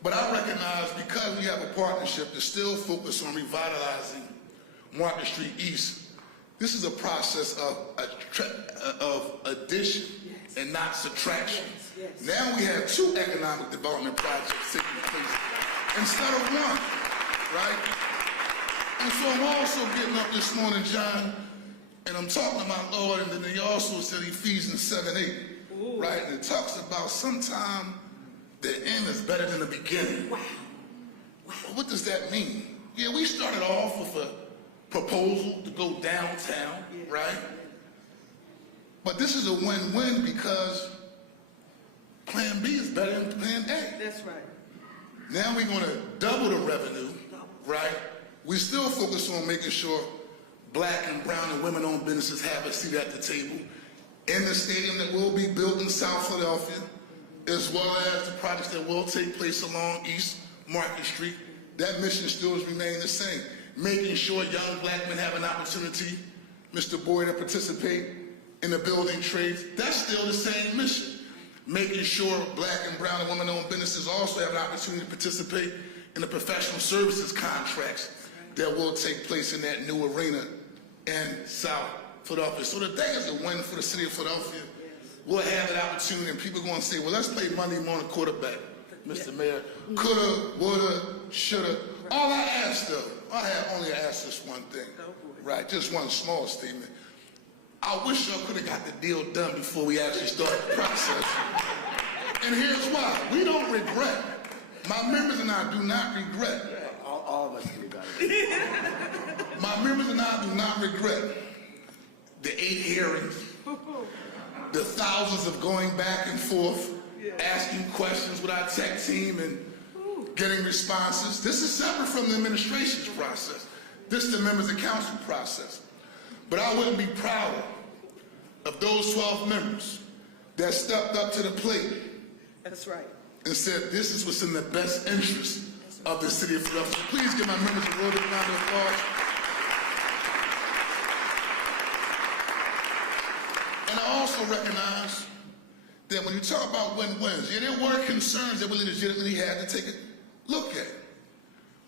But I recognize, because we have a partnership that's still focused on revitalizing Market Street East, this is a process of addition and not subtraction. Now we have two economic development projects taking place instead of one, right? And so I'm also getting up this morning, John, and I'm talking to my Lord, and then he also said Ephesians 7:8, right? And it talks about sometime the end is better than the beginning. Wow. Well, what does that mean? Yeah, we started off with a proposal to go downtown, right? But this is a win-win because Plan B is better than Plan A. That's right. Now we're going to double the revenue, right? We still focus on making sure black and brown and women-owned businesses have a seat at the table in the stadium that will be built in South Philadelphia, as well as the projects that will take place along East Market Street. That mission still has remained the same. Making sure young black men have an opportunity, Mr. Boyd, to participate in the building trades. That's still the same mission. Making sure black and brown and women-owned businesses also have an opportunity to participate in the professional services contracts that will take place in that new arena in South Philadelphia. So today is a win for the city of Philadelphia. We'll have that opportunity, and people are going to say, well, let's play Monday morning quarterback, Mr. Mayor. Coulda, woulda, shoulda. All I asked, though, I had only asked this one thing, right? Just one small statement. I wish y'all could have got the deal done before we actually started the process. And here's why. We don't regret. My members and I do not regret. All of us can do better. My members and I do not regret the 8 hearings, the thousands of going back and forth, asking questions with our tech team and getting responses. This is separate from the administration's process. This is the members of council process. But I wouldn't be prouder of those 12 members that stepped up to the plate. That's right. And said, this is what's in the best interest of the city of Philadelphia. Please give my members a real big round of applause. And I also recognize that when you talk about win-wins, there were concerns that we legitimately had to take a look at.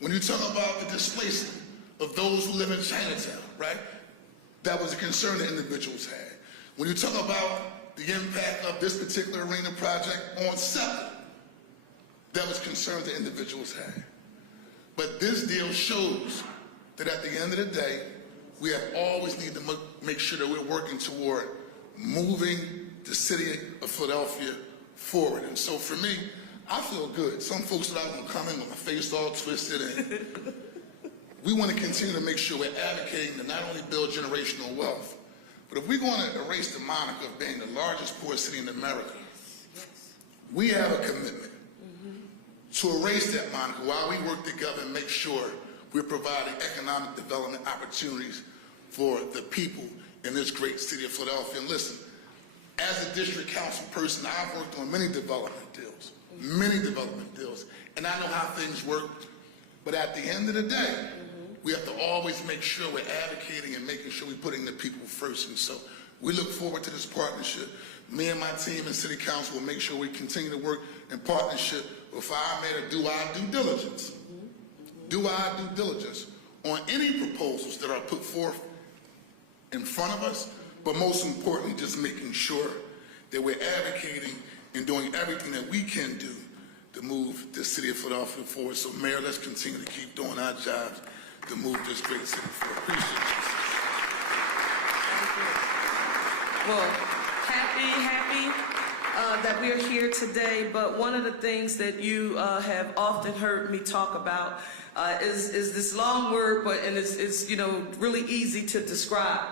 When you talk about the displacement of those who live in Chinatown, right? That was a concern that individuals had. When you talk about the impact of this particular arena project on SEPTA, that was concerns that individuals had. But this deal shows that at the end of the day, we have always need to make sure that we're working toward moving the city of Philadelphia forward. And so for me, I feel good. Some folks that are going to come in with my face all twisted, and we want to continue to make sure we're advocating to not only build generational wealth, but if we're going to erase the moniker of being the largest poor city in America, we have a commitment to erase that moniker while we work together and make sure we're providing economic development opportunities for the people in this great city of Philadelphia. And listen, as a district council person, I've worked on many development deals, and I know how things work. But at the end of the day, we have to always make sure we're advocating and making sure we're putting the people first. And so we look forward to this partnership. Me and my team in City Council will make sure we continue to work in partnership with our mayor to do our due diligence. Do our due diligence on any proposals that are put forth in front of us, but most importantly, just making sure that we're advocating and doing everything that we can do to move the city of Philadelphia forward. So, Mayor, let's continue to keep doing our jobs to move this great city forward. Appreciate you. Well, happy that we're here today, but one of the things that you have often heard me talk about is this long word, but it's really easy to describe,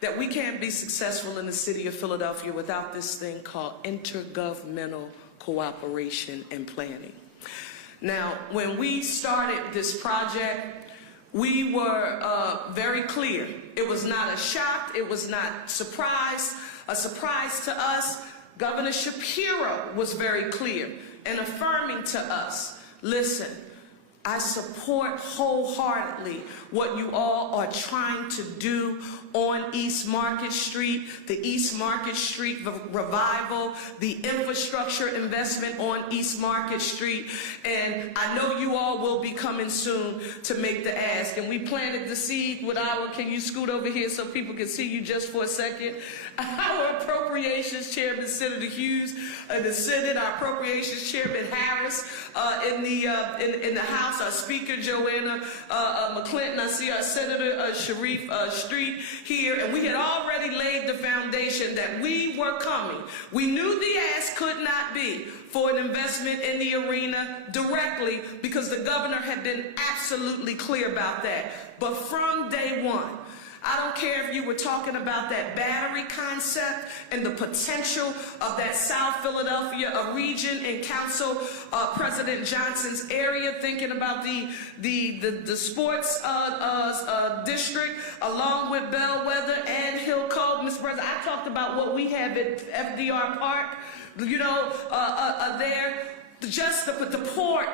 that we can't be successful in the city of Philadelphia without this thing called intergovernmental cooperation and planning. Now, when we started this project, we were very clear. It was not a shock. It was not a surprise to us. Governor Shapiro was very clear and affirming to us, listen, I support wholeheartedly what you all are trying to do on East Market Street, the East Market Street revival, the infrastructure investment on East Market Street. And I know you all will be coming soon to make the ask. And we planted the seed with our, can you scoot over here so people can see you just for a second? Our Appropriations Chairman, Senator Hughes, in the Senate, our Appropriations Chairman Harris, in the House, our Speaker Joanna McClinton. I see our Senator Sharif Street here, and we had already laid the foundation that we were coming. We knew the ask could not be for an investment in the arena directly because the governor had been absolutely clear about that. But from day one, I don't care if you were talking about that battery concept and the potential of that South Philadelphia region and Council President Johnson's area, thinking about the sports district along with Bellwether and Hill Cove. Mr. President, I talked about what we have at FDR Park, there, just the port,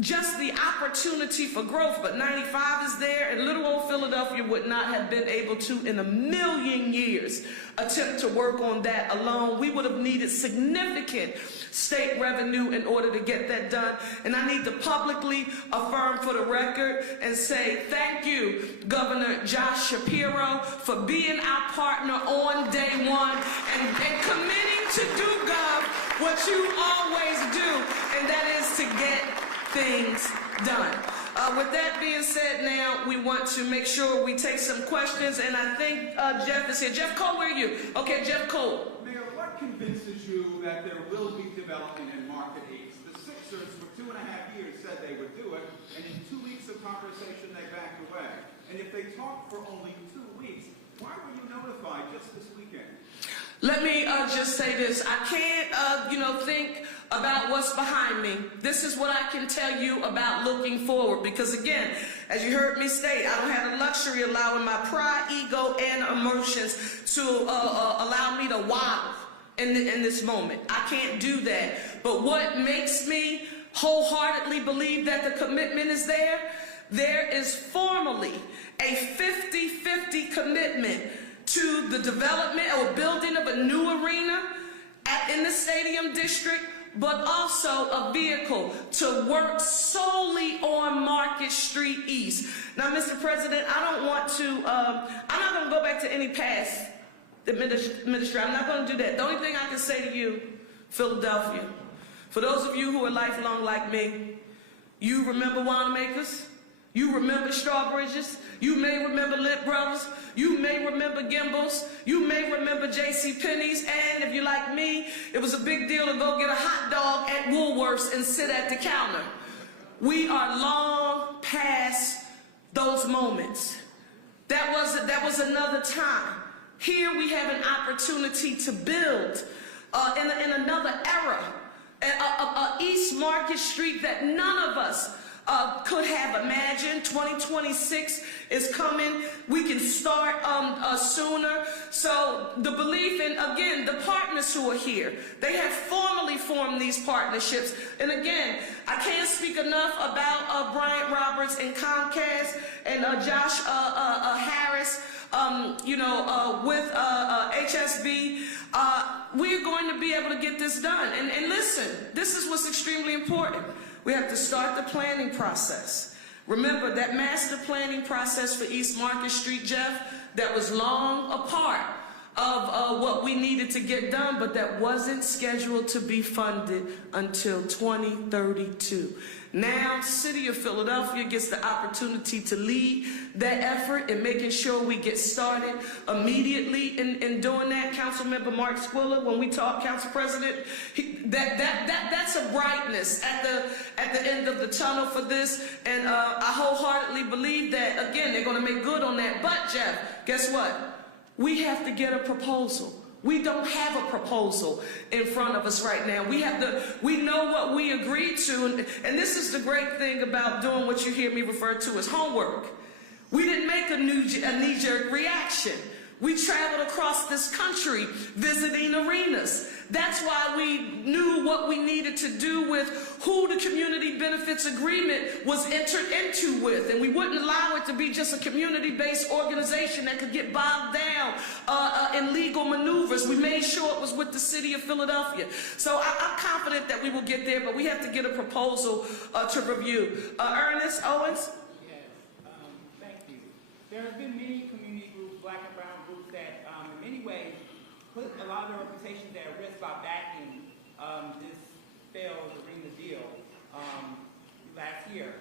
just the opportunity for growth, but 95 is there, and little old Philadelphia would not have been able to, in a million years, attempt to work on that alone. We would have needed significant state revenue in order to get that done, and I need to publicly affirm for the record and say thank you, Governor Josh Shapiro, for being our partner on day one and committing to do, Gov, what you always do, and that is to get things done. With that being said, now we want to make sure we take some questions, and I think Jeff is here. Jeff Cole, where are you? Okay, Jeff Cole. Mayor, what convinces you that there will be development in Market East? The Sixers for 2.5 years said they would do it, and in 2 weeks of conversation they backed away. And if they talked for only 2 weeks, why were you notified just this weekend? Let me just say this. I can't, think about what's behind me. This is what I can tell you about looking forward. Because again, as you heard me state, I don't have the luxury of allowing my pride, ego, and emotions to allow me to waddle in this moment. I can't do that. But what makes me wholeheartedly believe that the commitment is there? There is formally a 50-50 commitment to the development or building of a new arena in the stadium district, but also a vehicle to work solely on Market Street East. Now, Mr. President, I don't want to, I'm not going to go back to any past administration. I'm not going to do that. The only thing I can say to you, Philadelphia, for those of you who are lifelong like me, you remember Wanamaker's? You remember Strawbridges. You may remember Lit Brothers. You may remember Gimbals. You may remember J.C. Penney's. And if you're like me, it was a big deal to go get a hot dog at Woolworths and sit at the counter. We are long past those moments. That was another time. Here we have an opportunity to build in another era, East Market Street that none of us could have imagined. 2026 is coming. We can start sooner. So the belief in, again, the partners who are here, they have formally formed these partnerships. And again, I can't speak enough about Bryant Roberts and Comcast and Josh Harris, with HSB. We're going to be able to get this done. And listen, this is what's extremely important. We have to start the planning process. Remember that master planning process for East Market Street, Jeff, that was long a part of what we needed to get done, but that wasn't scheduled to be funded until 2032. Now, City of Philadelphia gets the opportunity to lead that effort in making sure we get started immediately in doing that. Councilmember Mark Squilla, when we talk, Council President, that's a brightness at the end of the tunnel for this, and I wholeheartedly believe that, again, they're going to make good on that. But, Jeff, guess what? We have to get a proposal. We don't have a proposal in front of us right now. We know what we agreed to, and this is the great thing about doing what you hear me refer to as homework. We didn't make a knee-jerk reaction. We traveled across this country visiting arenas. That's why we knew what we needed to do with who the community benefits agreement was entered into with. And we wouldn't allow it to be just a community-based organization that could get bogged down in legal maneuvers. We made sure it was with the City of Philadelphia. So I'm confident that we will get there, but we have to get a proposal to review. Ernest Owens? Yes, thank you. There have been many community groups, black and brown groups, that in many ways put a lot of their reputations at risk by backing this failed arena deal last year.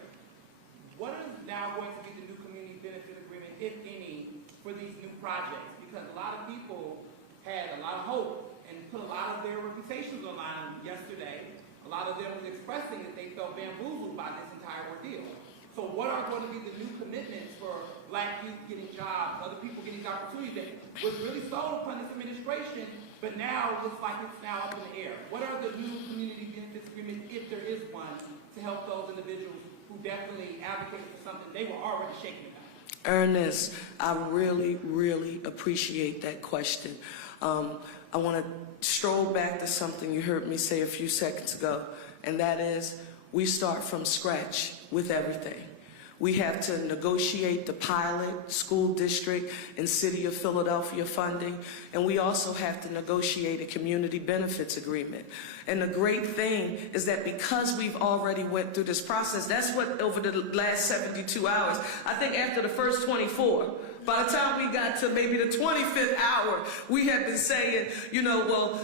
What is now going to be the new community benefit agreement, if any, for these new projects? Because a lot of people had a lot of hope and put a lot of their reputations on the line yesterday. A lot of them was expressing that they felt bamboozled by this entire ordeal. So what are going to be the new commitments for black youth getting jobs, other people getting opportunities that was really sold upon this administration, but now looks like it's now up in the air? What are the new community benefits agreements, if there is one, to help those individuals who definitely advocated for something they were already shaking about? Ernest, I really, really appreciate that question. I want to stroll back to something you heard me say a few seconds ago, and that is we start from scratch with everything. We have to negotiate the pilot, school district, and City of Philadelphia funding, and we also have to negotiate a community benefits agreement. And the great thing is that because we've already went through this process, that's what over the last 72 hours, I think after the first 24, by the time we got to maybe the 25th hour, we have been saying, well,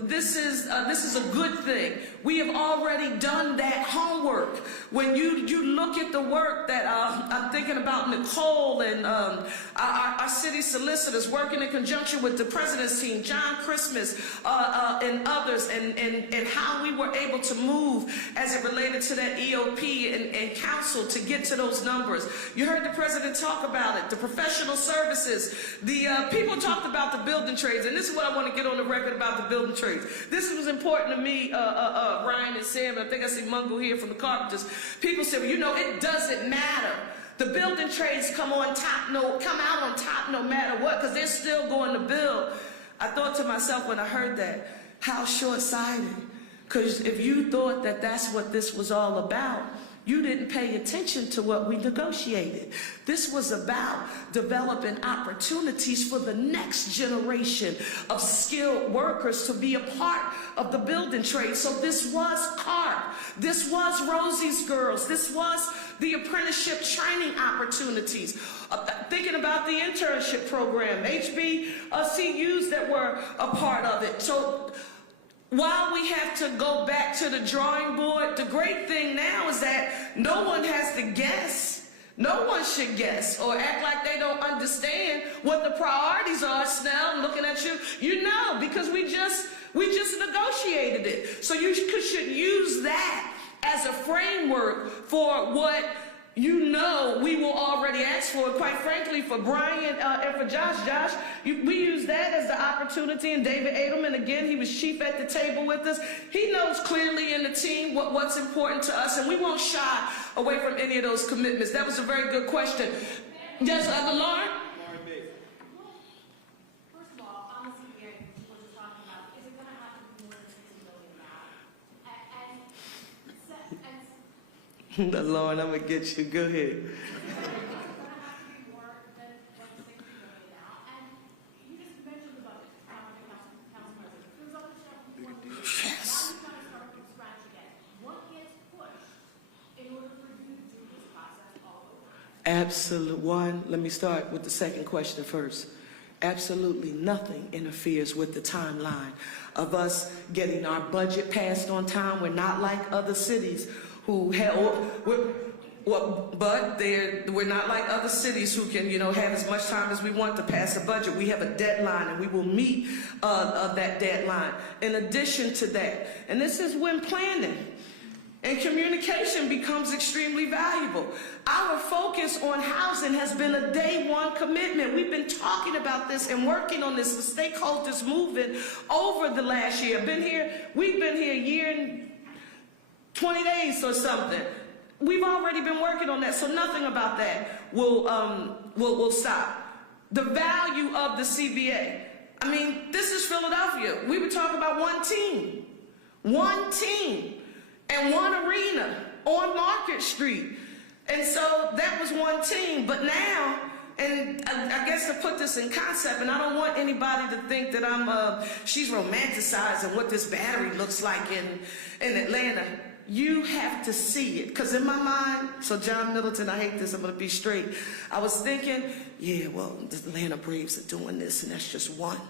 this is a good thing. We have already done that homework. When you look at the work that I'm thinking about Nicole and our city solicitors working in conjunction with the president's team, John Christmas, and others, and how we were able to move as it related to that EOP and council to get to those numbers. You heard the president talk about it, the professional services. The people talked about the building trades, and this is what I want to get on the record about the building trades. This was important to me, Ryan and Sam, and I think I see Mungo here from the Carpenters. People said, well, it doesn't matter. The building trades come out on top no matter what, because they're still going to build. I thought to myself when I heard that, how short-sighted. Because if you thought that that's what this was all about, you didn't pay attention to what we negotiated. This was about developing opportunities for the next generation of skilled workers to be a part of the building trade. So this was CARP. This was Rosie's Girls. This was the apprenticeship training opportunities. Thinking about the internship program, HBCUs that were a part of it. So while we have to go back to the drawing board, the great thing now is that no one has to guess No one should guess or act like they don't understand what the priorities are. Snell, I'm looking at you. You know, because we just negotiated it. So you should use that as a framework for what you know we will already ask for. Quite frankly, for Brian and for Josh, we use that as the opportunity. And David Adelman, again, he was chief at the table with us. He knows clearly in the team what's important to us, and we won't shy away from any of those commitments. That was a very good question. Yes, Lauren? First of all, on the CBA, people are talking about, is it going to have to be more than $60 million now? Lauren, I'm going to get you. Go ahead. Yes. Absolute one. Let me start with the second question first. Absolutely nothing interferes with the timeline of us getting our budget passed on time. We're not like other cities who we're not like other cities who can, have as much time as we want to pass a budget. We have a deadline, and we will meet that deadline. In addition to that, and this is when planning and communication becomes extremely valuable. Our focus on housing has been a day one commitment. We've been talking about this and working on this with stakeholders moving over the last year. We've been here a year and 20 days or something. We've already been working on that, so nothing about that will stop. The value of the CBA. I mean, this is Philadelphia. We were talking about one team, and one arena on Market Street. And so that was one team. But now, and I guess to put this in concept, and I don't want anybody to think that she's romanticizing what this battery looks like in Atlanta. You have to see it. Because in my mind, so John Middleton, I hate this, I'm going to be straight. I was thinking, yeah, well, the Atlanta Braves are doing this, and that's just one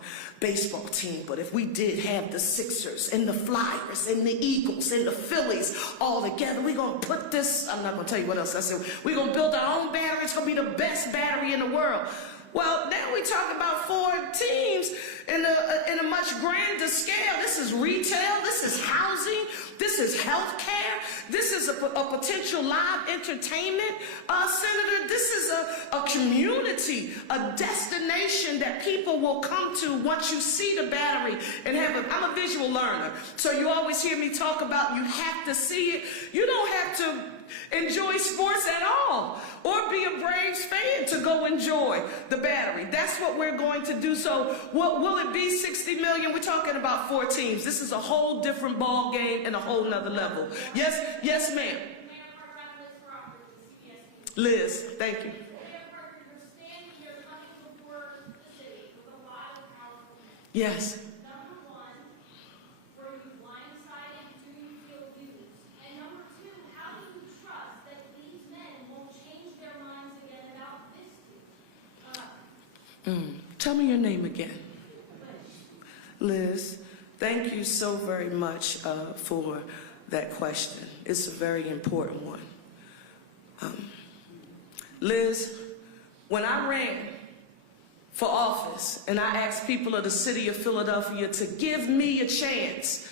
baseball team. But if we did have the Sixers and the Flyers and the Eagles and the Phillies all together, we're going to put this, I'm not going to tell you what else I said, we're going to build our own battery. It's going to be the best battery in the world. Well, now we talk about 4 teams in a much grander scale. This is retail, this is housing, this is healthcare, this is a potential live entertainment center. This is a community, a destination that people will come to once you see the battery and I'm a visual learner, so you always hear me talk about you have to see it. You don't have to enjoy sports at all or be a Braves fan to go enjoy the battery. That's what we're going to do. So will it be 60 million? We're talking about 4 teams. This is a whole different ball game and a whole nother level. Yes, ma'am. Liz, thank you. Yes. Tell me your name again. Liz, thank you so very much for that question. It's a very important one. Liz, when I ran for office and I asked people of the city of Philadelphia to give me a chance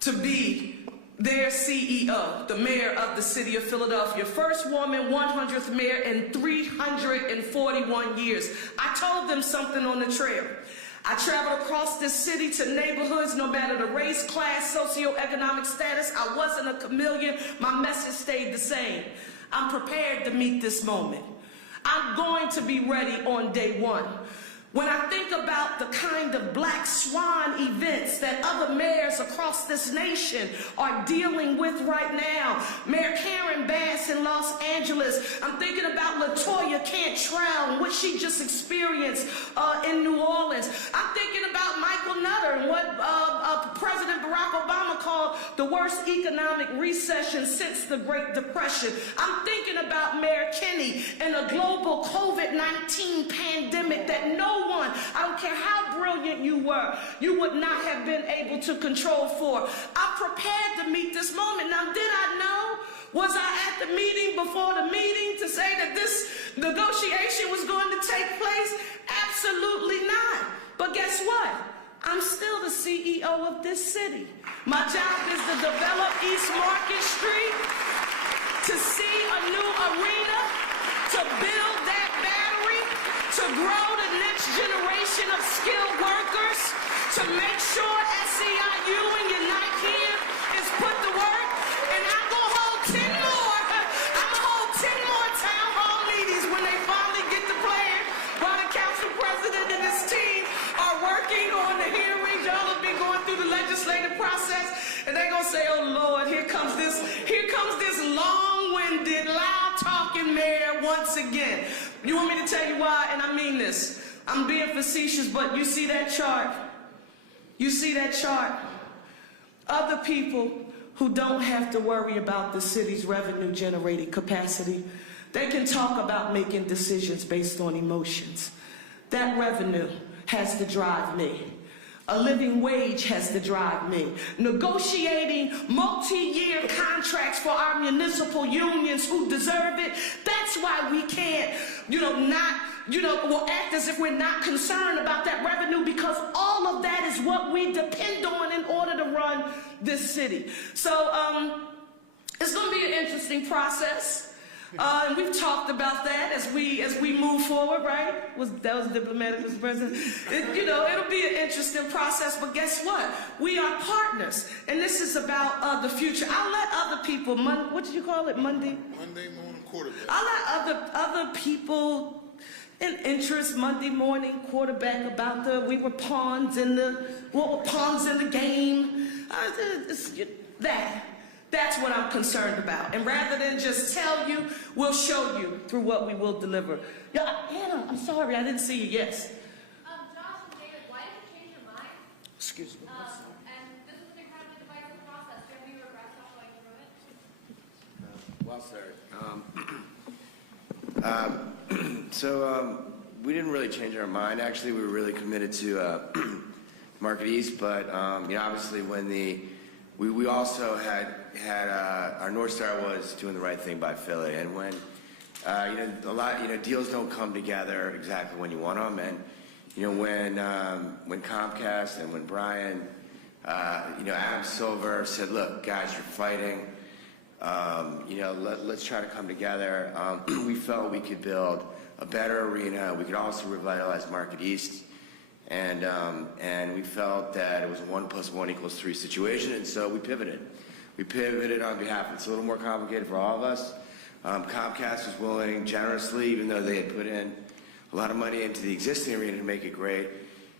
to be their CEO, the mayor of the city of Philadelphia, first woman, 100th mayor in 341 years. I told them something on the trail. I traveled across this city to neighborhoods, no matter the race, class, socioeconomic status. I wasn't a chameleon. My message stayed the same. I'm prepared to meet this moment. I'm going to be ready on day one. When I think about the kind of black swan events that other mayors across this nation are dealing with right now, Mayor Karen Bass in Los Angeles, I'm thinking about LaToya Cantrell and what she just experienced in New Orleans. I'm thinking about Michael Nutter and what President Barack Obama called the worst economic recession since the Great Depression. I'm thinking about Mayor Kinney and a global COVID-19 pandemic that no one, I don't care how brilliant you were, you would not have been able to control for. I'm prepared to meet this moment. Now, did I know Was I at the meeting before the meeting to say that this negotiation was going to take place? Absolutely not. But guess what? I'm still the CEO of this city. My job is to develop East Market Street, to see a new arena, to build that battery, to grow the next generation of skilled workers, to make sure SEIU and Unite Here is put to work. And I'm going to hold 10 more. I'm going to hold 10 more town hall meetings when they finally get the plan, while the council president and his team are working on the hearings. Y'all have been going through the legislative process, and they're going to say, oh, Lord, here comes this long-winded, loud-talking mayor once again. You want me to tell you why? And I mean this. I'm being facetious, but you see that chart? You see that chart? Other people who don't have to worry about the city's revenue-generating capacity, they can talk about making decisions based on emotions. That revenue has to drive me. A living wage has to drive me. Negotiating multi-year contracts for our municipal unions who deserve it. That's why we can't, act as if we're not concerned about that revenue, because all of that is what we depend on in order to run this city. So it's going to be an interesting process. And we've talked about that as we move forward, right? That was diplomatic, Mr. President. It'll be an interesting process, but guess what? We are partners, and this is about the future. I'll let other people, what did you call it, Monday? Monday morning quarterback. I'll let other people in interest Monday morning quarterback about we were pawns in the game. That's what I'm concerned about. And rather than just tell you, we'll show you through what we will deliver. Yeah, Anna, I'm sorry, I didn't see you. Yes. Josh and David, why did you change your mind? Excuse me. And this was an incredibly divisive process. Do you have any regrets about going through it? We didn't really change our mind. Actually, we were really committed to Market East, but obviously when we also had our North Star was doing the right thing by Philly, and when deals don't come together exactly when you want them, and when Comcast and when Brian, Adam Silver said, look, guys, you're fighting, let's try to come together. We felt we could build a better arena. We could also revitalize Market East. And we felt that it was a 1 + 1 = 3 situation, and so we pivoted. We pivoted on behalf. It's a little more complicated for all of us. Comcast was willing generously, even though they had put in a lot of money into the existing arena to make it great,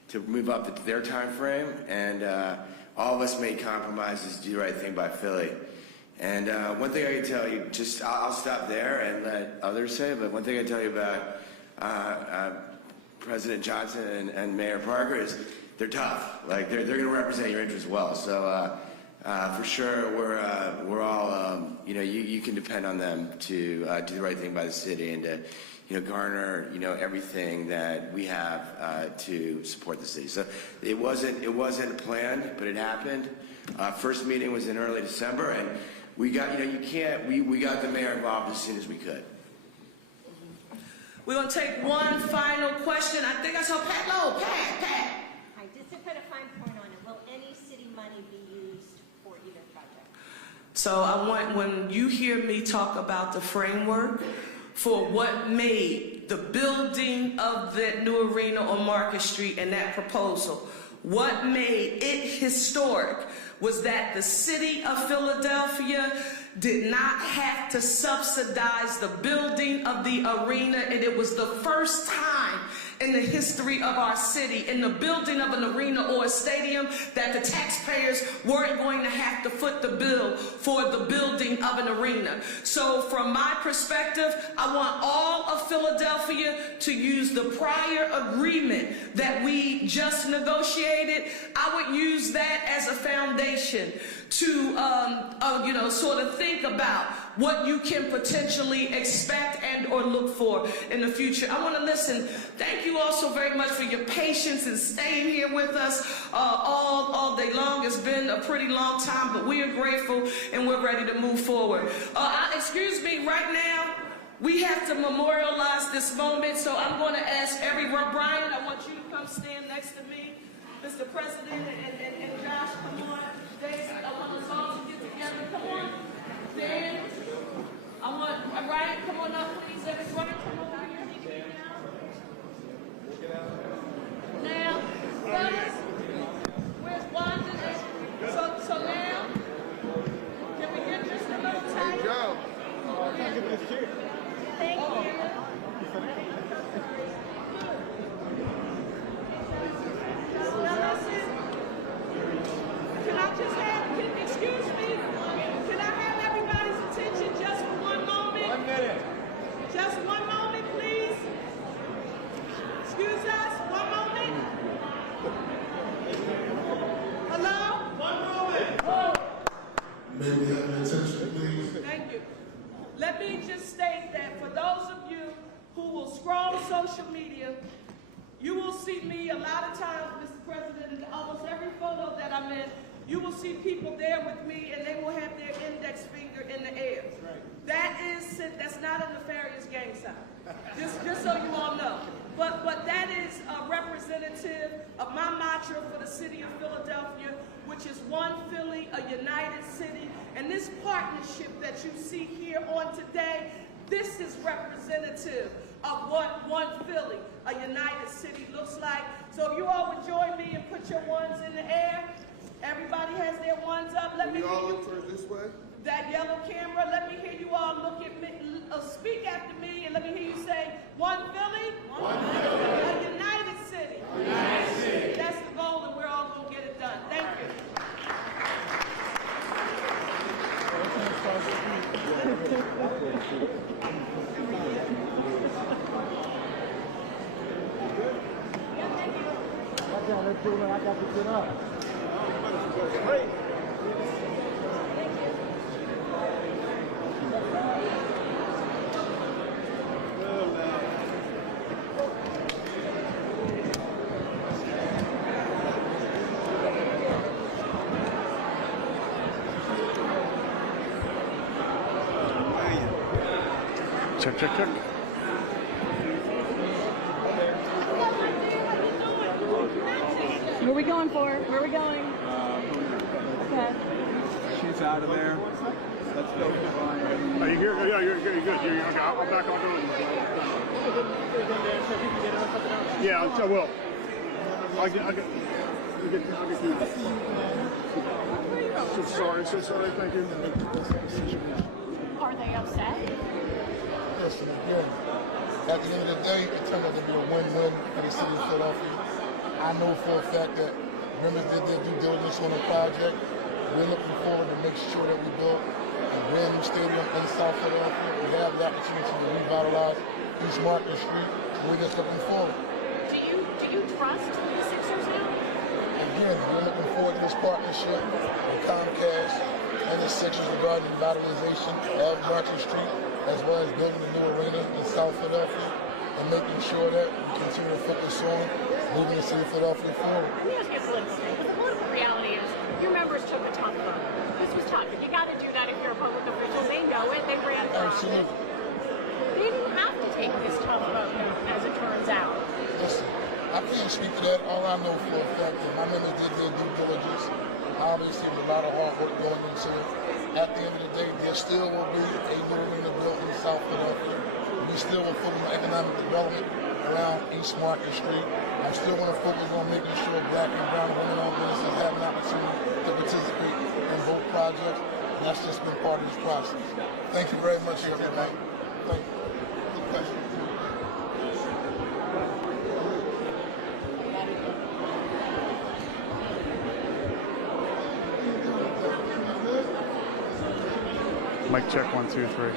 to move up to their time frame, and all of us made compromises to do the right thing by Philly. And one thing I can tell you, I'll stop there and let others say, but one thing I can tell you about President Johnson and Mayor Parker is they're tough. Like they're going to represent your interests well. So for sure, we're all you can depend on them to do the right thing by the city and to garner everything that we have to support the city. So it wasn't planned, but it happened. First meeting was in early December, and we got we got the mayor involved as soon as we could. We're going to take one final question. I think I saw Pat Lowe. Pat. Hi, just to put a fine point on it, will any city money be used for either project? So I want, when you hear me talk about the framework for what made the building of that new arena on Market Street and that proposal, what made it historic was that the city of Philadelphia did not have to subsidize the building of the arena, and it was the first time in the history of our city, in the building of an arena or a stadium, that the taxpayers weren't going to have to foot the bill for the building of an arena. So from my perspective, I want all of Philadelphia to use the prior agreement that we just negotiated. I would use that as a foundation to sort of think about what you can potentially expect and or look for in the future. I want to listen. Thank you all so very much for your patience and staying here with us all day long. It's been a pretty long time, but we are grateful and we're ready to move forward. Excuse me, right now, we have to memorialize this moment, so I'm going to ask everyone. Brian, I want you to come stand next to me. Mr. President and Josh, come on. David, I want us all to get together. Come on. Dan, Ryan, come on up, please. Everyone, come over here. Now, fellas, where's Wanda? So now, can we get just a little tighter? Joe, can I get this chair? Thank you. Now listen, can I just have, excuse me, can I have everybody's attention just for 1 moment? 1 minute. Just 1 moment, please. Excuse us, 1 moment. Hello? 1 moment. May we have your attention, please? Thank you. Let me just state that for those of you who will scroll social media, you will see me a lot of times, Mr. President, in almost every photo that I'm in, you will see people there with me and they will have their index finger in the air. That's not a nefarious gang sign. Just so you all know. But that is a representative of my mantra for the city of Philadelphia, which is one Philly, a united city. And this partnership that you see here on today, this is representative of what one Philly, a united city, looks like. So if you all would join me and put your ones in the air. Everybody has their ones up. Let me all look towards this way. That yellow camera. Let me hear you all look at me, speak after me, and let me hear you say, one Philly, a united city. United city. That's the goal, and we're all going to get it done. Thank you. I got to get up. Check, check, check. Where are we going for? Where are we going? Okay. She's out of there. Let's go. Are you good? Yeah, you're good. Okay, I'll back on going. Yeah, I will. I'll get through. So sorry, thank you. Are they upset? Listen, again, at the end of the day, it turned out to be a win-win for the city of Philadelphia. I know for a fact that members did their due diligence on the project. We're looking forward to make sure that we build a brand new stadium in South Philadelphia. We have the opportunity to revitalize East Market Street. We're just looking forward. Do you trust the Sixers now? Again, we're looking forward to this partnership with Comcast and the Sixers regarding revitalization of Market Street, as well as building a new arena in South Philadelphia and making sure that we continue to focus on moving the city of Philadelphia forward. Let me ask you a political thing. The political reality is your members took a tough vote. This was tough. You got to do that if you're a public official. They know it. They ran for office. Absolutely. They didn't have to take this tough vote, as it turns out. Listen, I can't speak to that. All I know for a fact is my members did their due diligence. Obviously, there's a lot of hard work going into it. At the end of the day, there still will be a new arena built in South Philadelphia. We still will focus on economic development around East Market Street. I'm still going to focus on making sure black and brown and women-owned businesses have an opportunity to participate in both projects. And that's just been part of this process. Thank you very much, everybody. Thank you. Good question. Mic check, 1, 2, 3.